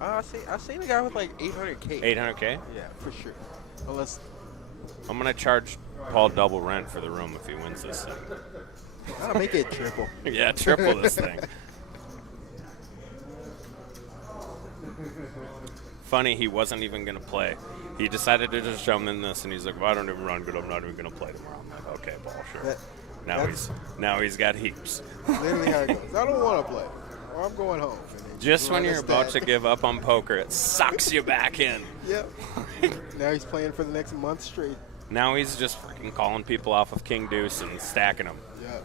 I've seen a guy with like 800K. 800K. Yeah, for sure. Unless I'm going to charge Paul double rent for the room if he wins this thing. I'll make it triple. Yeah, triple this thing. Funny, he wasn't even going to play. He decided to just jump in this, and he's like, if I don't even run good, I'm not even going to play tomorrow. I'm like, okay, Paul, sure. Now he's got heaps. Literally how it goes. I don't want to play, or I'm going home. And then Just when run you're a about to stat. give up on poker, it sucks you back in. Yep. Now he's playing for the next month straight. Now he's just freaking calling people off of King Deuce and stacking them. Yep.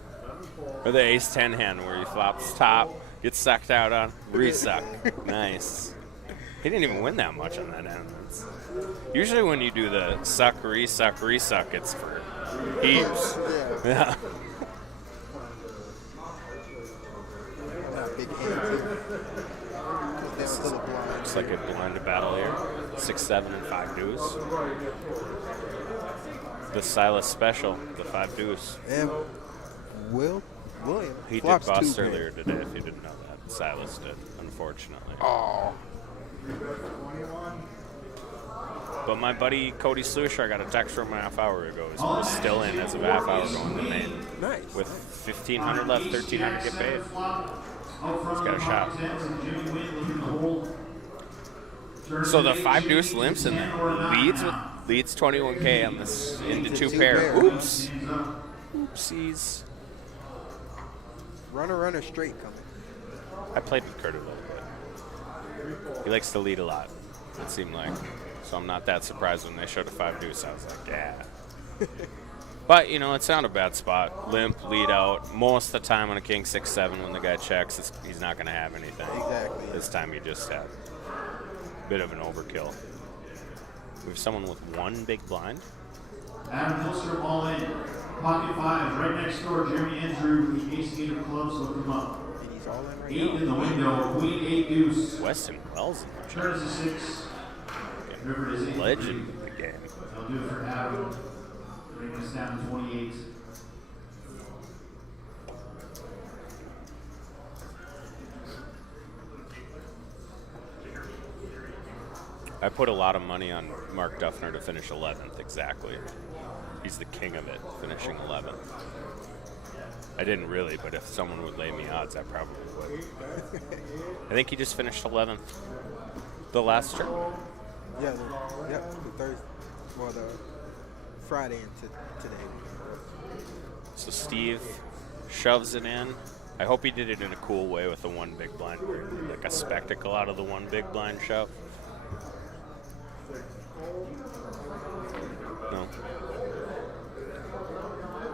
Or the Ace 10 hand where he flops top, gets sucked out on, resuck. Nice. He didn't even win that much on that hand. Usually when you do the suck, resuck, it's for heaps. Yeah. Not big hands here. This little blind. Looks like a blinded battle here. 6, 7, and 5 deuce. The Silas special, the 5 deuce. And William. He did flops bust 2 earlier today, if you didn't know that. Silas did, unfortunately. Oh. But my buddy Cody Slusher, I got a text from him a half hour ago. He's still in as of a half hour going to main. Nice. With 1,500 left, 1,300 get paid. He's got a shot. So the 5 deuce limps and then leads 21K on this into 2 pair. Oops. Oopsies. Runner straight coming. I played with Kurt a little bit. He likes to lead a lot, it seemed like. So I'm not that surprised when they showed a 5 deuce. I was like, yeah. But, you know, it's not a bad spot. Limp, lead out. Most of the time on a king 6-7 when the guy checks, he's not going to have anything. Exactly. This time he just had a bit of an overkill. We have someone with 1 big blind. Adam Hilster all in. Pocket 5, right next door, Jeremy Andrew, the ace 8 of clubs, look him up. And he's all in right 8 now. in the window, queen 8 deuce. Weston Wells in the Turn is a 6. River is 8. legend of the game. I'll do it for Adam. Bring us down to 28. I put a lot of money on Mark Duffner to finish 11th, exactly. He's the king of it, finishing 11th. I didn't really, but if someone would lay me odds, I probably would. I think he just finished 11th the last trip. Yeah, the Thursday. Well, the Friday into today. So Steve shoves it in. I hope he did it in a cool way with the 1 big blind, like a spectacle out of the 1 big blind shove. No.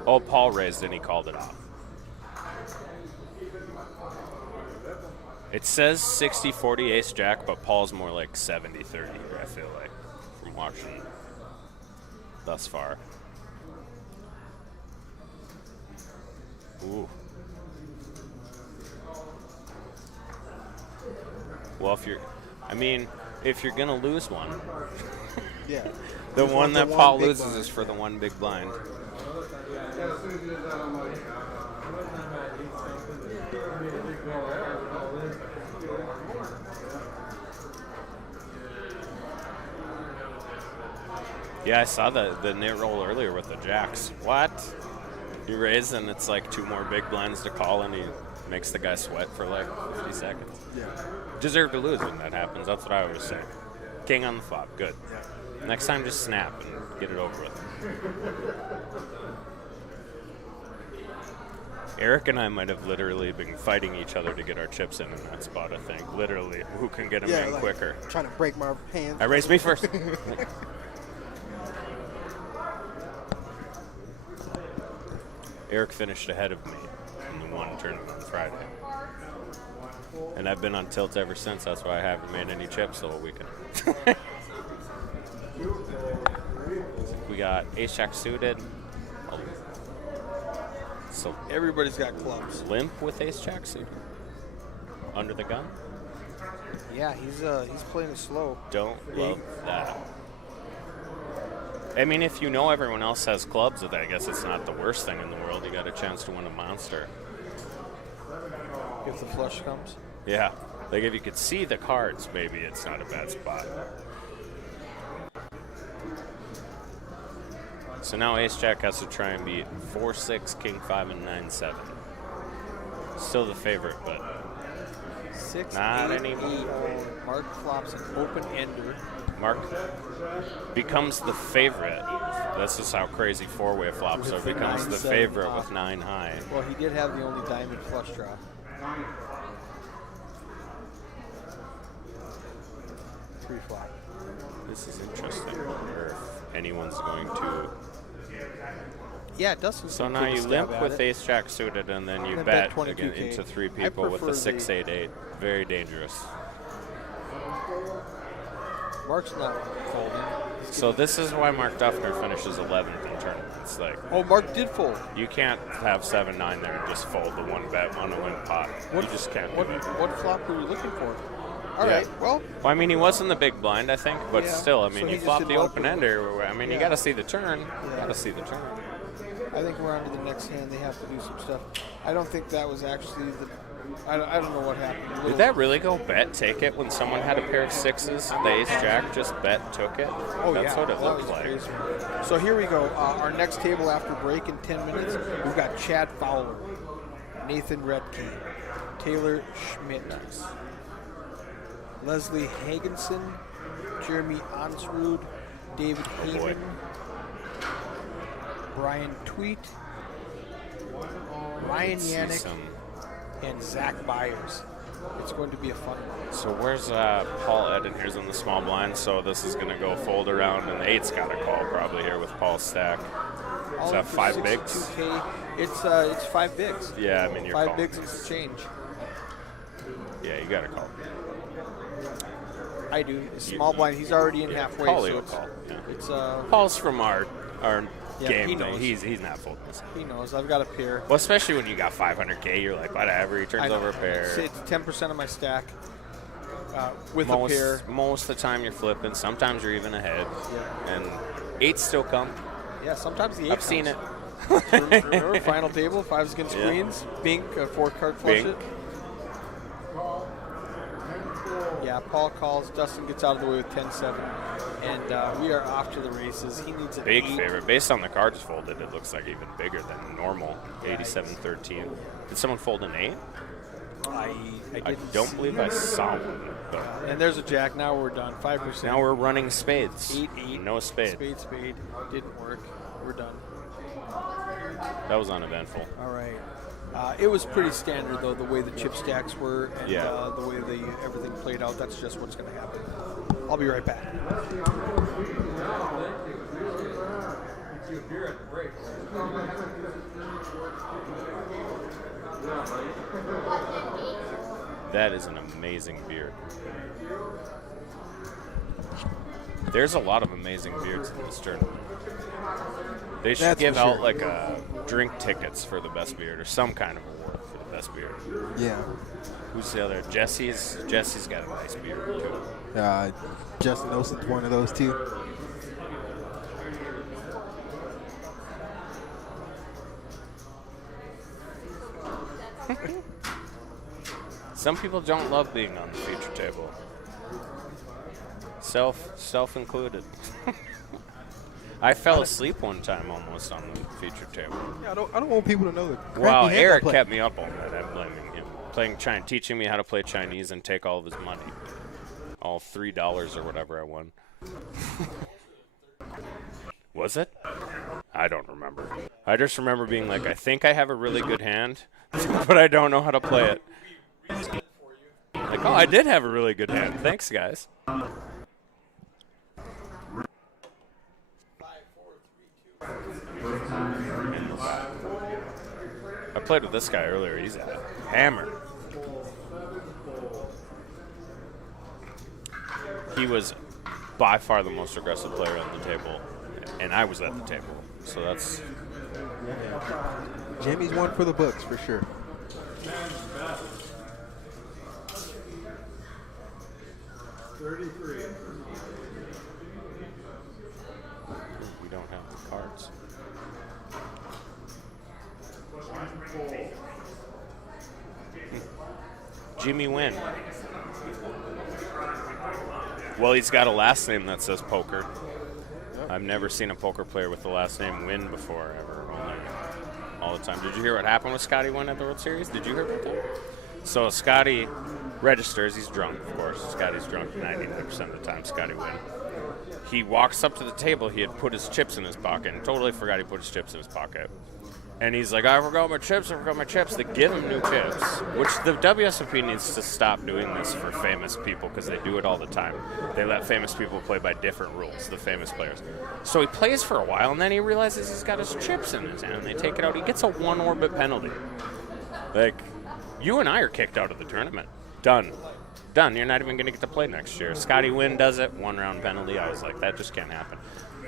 Oh, Paul raised and he called it off. It says 60-40 ace jack, but Paul's more like 70-30, I feel like, from watching thus far. Ooh. Well, if you're gonna lose one, Yeah. the This one one's that the Paul big loses blind. is for the 1 big blind. Yeah, I saw the net roll earlier with the jacks. What? You raise and it's like 2 more big blinds to call and he makes the guy sweat for like 50 seconds. Yeah. Deserve to lose when that happens. That's what I always say. King on the flop. Good. Next time, just snap and get it over with. Eric and I might have literally been fighting each other to get our chips in that spot, I think. Literally. Who can get them in like, quicker? Trying to break my hands. I raised me first. Eric finished ahead of me in the 1 tournament on Friday. And I've been on tilt ever since. That's why I haven't made any chips the whole weekend. We got ace jack suited. So Everybody's got clubs. limp with ace jack suited. Under the gun. Yeah, he's playing it slow. Don't love that. I mean, if you know everyone else has clubs, I guess it's not the worst thing in the world. You got a chance to win a monster. If the flush comes. Yeah. Like, if you could see the cards, maybe it's not a bad spot. So now ace-jack has to try and beat 4-6, king-5, and 9-7. Still the favorite, but 6, Not 8, anymore. 8. Mark flops an open ender. Mark becomes the favorite. This is how crazy four-way flops are. With the Becomes the 9-7 favorite off. with 9 high. Well, he did have the only diamond flush draw. 3 flop. This is interesting. Or if anyone's going to. Yeah, it does. So now you limp with ace jack suited, and then you And bet 22K. again into 3 I people with prefer the 6-8-8. Very dangerous. Mark's not folding. So this is why Mark Duffner finishes 11th in tournaments. Like, Oh, Mark did fold. you can't have 7-9 there and just fold the one bet on a win pot. You just can't do What, it. what flop were you looking for? All Yeah. right. Well, Well, I mean, he was in the big blind, I think, but Yeah. still, I So mean, he you just flop didn't the want open to- ender. I mean, you Yeah. got to see the turn. Yeah. Got to see the turn. I think we're on to the next hand. They have to do some stuff. I don't think that was actually the. I don't know what happened. Did that really go bet take it when someone had a pair of 6s? The ace jack just bet took it? Oh, That's yeah, what it that looked was like. crazy. So here we go. Our next table after break in 10 minutes, we've got Chad Fowler, Nathan Redke, Taylor Schmidt, Leslie Hagenson, Jeremy Ansrud, David boy. Heyman, Brian Tweet, Ryan See Yannick, some- and Zach Byers. It's going to be a fun one. So where's Paul Eden? Here's on the small blind, so this is going to go fold around, and the 8's got a call probably here with Paul's stack. All Is in that for 5 bigs? 62K. It's 5 bigs. Yeah, I mean, you're 5 calling. bigs and some change. Yeah, you got to call. I do. Small blind. He's already in halfway. Paulie So will it's, call. Yeah. it's Paul's from our Yeah, game. he thing. knows. He's not folding this. he knows. I've got a pair. Well, especially when you got 500K, you're like, whatever. He turns I know. over a pair. It's 10% of my stack with a pair. Most of the time you're flipping. Sometimes you're even ahead. Yeah. And 8s still come. Yeah, sometimes the 8 I've seen it. Remember, final table, 5s against Yeah. queens, bink, 4-card flush Bink. it. Yeah, Paul calls. Dustin gets out of the way with 10-7. And we are off to the races. He needs an Big 8. favorite. Based on the cards folded, it looks like even bigger than normal. 87-13. Did someone fold an 8? I I didn't don't see believe it. I saw one. But And there's a jack. Now we're done. 5%. now we're running spades. 8-8. No spade. Spade. Didn't work. We're done. That was uneventful. All right. It was pretty standard, though, the way the chip stacks were and Yeah. the way everything played out. That's just what's going to happen. I'll be right back. That is an amazing beard. There's a lot of amazing beards in this tournament. They should That's give for out sure. like drink tickets for the best beard or some kind of award for the best beard. Yeah. Who's the other? Jesse's got a nice beard too. Justin Olsen's one of those too. Some people don't love being on the feature table. Self included. I fell asleep one time almost on the feature table. Yeah, I don't want people to know that. Wow, Eric kept me up all night. I'm blaming him. Teaching me how to play Chinese and take all of his money. All $3 or whatever I won. Was it? I don't remember. I just remember being like, I think I have a really good hand, but I don't know how to play it. Like, oh, I did have a really good hand. Thanks, guys. I played with this guy earlier. He's a hammer. He was by far the most aggressive player on the table, and I was at the table. So that's Jimmy's one for the books for sure. we don't have the cards. Jimmy Wynn. Well, he's got a last name that says poker. I've never seen a poker player with the last name Wynn before, ever. Only all the time. Did you hear what happened with Scotty Wynn at the World Series? Did you hear about that? So Scotty registers. He's drunk, of course. Scotty's drunk 99% of the time. Scotty win. He walks up to the table. He had put his chips in his pocket and totally forgot he put his chips in his pocket. And he's like, I forgot my chips. They give him new chips, which the WSOP needs to stop doing this for famous people because they do it all the time. They let famous people play by different rules, the famous players. So he plays for a while, and then he realizes he's got his chips in his hand, and they take it out. He gets a 1-orbit penalty. Like, you and I are kicked out of the tournament. Done. You're not even going to get to play next year. Scotty Wynn does it, 1-round penalty. I was like, that just can't happen.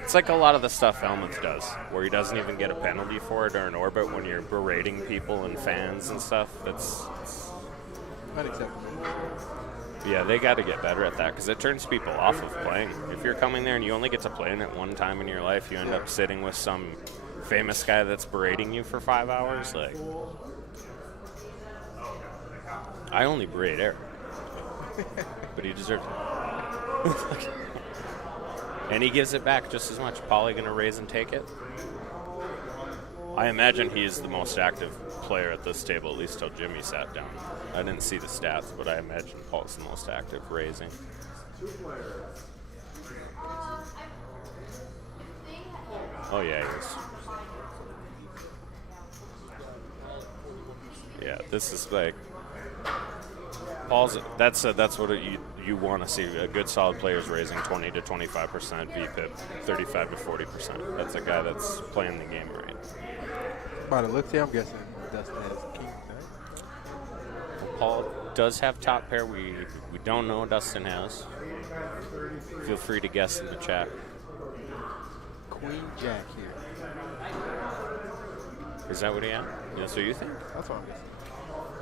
It's like a lot of the stuff Helmuth does, where he doesn't even get a penalty for it or an orbit when you're berating people and fans and stuff. It's Unacceptable. yeah, they got to get better at that because it turns people off of playing. If you're coming there and you only get to play in it one time in your life, you end up sitting with some famous guy that's berating you for 5 hours. Like, I only berate Eric, but he deserves it. And he gives it back just as much. Paulie going to raise and take it? I imagine he's the most active player at this table, at least till Jimmy sat down. I didn't see the stats, but I imagine Paul's the most active raising. Oh, yeah, he is. Yeah, this is like... Paul's, that's what you want to see. A good solid player is raising 20 to 25%, VPIP 35 to 40%. That's a guy that's playing the game right. By the looks here, I'm guessing Dustin has king, right? Paul does have top pair. We don't know what Dustin has. Feel free to guess in the chat. Queen Jack here. Is that what he had? That's what you think? That's what I'm guessing.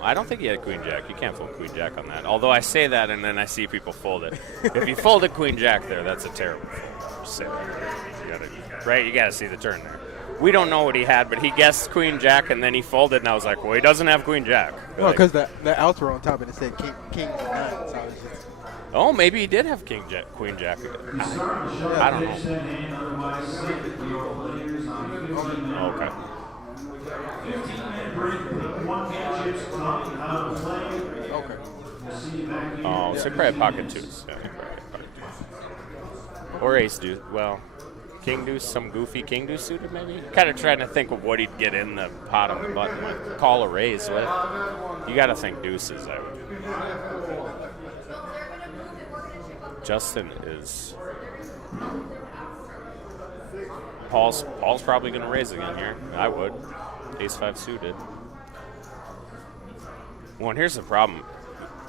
I don't think he had Queen Jack. You can't fold Queen Jack on that. Although I say that and then I see people fold it. If you folded Queen Jack there, that's a terrible fold. Just say that. You gotta see the turn there. We don't know what he had, but he guessed Queen Jack and then he folded, and I was like, well, he doesn't have Queen Jack. Well, because the outs were on top and it said King and 9, so I was just... Oh, maybe he did have Queen Jack. I don't know. Okay. 15-minute break. One can chips coming out of play. Okay. We'll see you back here. Oh, so probably pocket twos. Yeah, probably pocket twos. Or ace deuce. Well, king deuce, some goofy king deuce suited maybe. Kind of trying to think of what he'd get in the pot on the button. Like call a raise with. You got to think deuces. I would. Justin is. Paul's probably going to raise again here. I would. Ace-5 suited. Well, and here's the problem.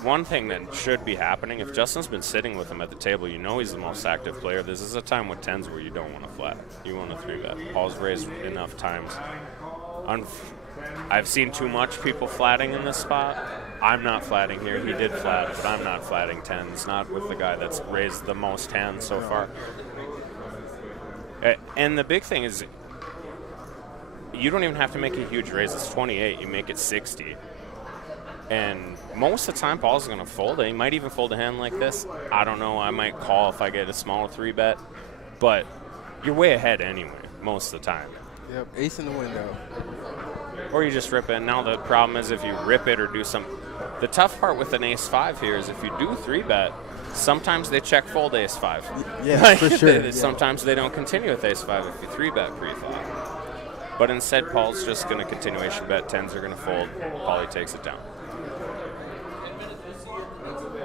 One thing that should be happening, if Justin's been sitting with him at the table, you know he's the most active player. This is a time with 10s where you don't want to flat. You want to 3-bet. Paul's raised enough times. I've seen too much people flatting in this spot. I'm not flatting here. He did flat, but I'm not flatting 10s. Not with the guy that's raised the most hands so far. And the big thing is, you don't even have to make a huge raise. It's 28. You make it 60. And most of the time, Paul's going to fold it. He might even fold a hand like this. I don't know. I might call if I get a smaller 3-bet. But you're way ahead anyway, most of the time. Yep, ace in the window. Or you just rip it. Now the problem is if you rip it or do some... The tough part with an ace-5 here is if you do 3-bet, sometimes they check fold ace-5. Yeah, for sure. Sometimes they don't continue with ace-5 if you 3-bet pre-flop. But instead, Paul's just going to continuation bet. 10s are going to fold. Paulie takes it down.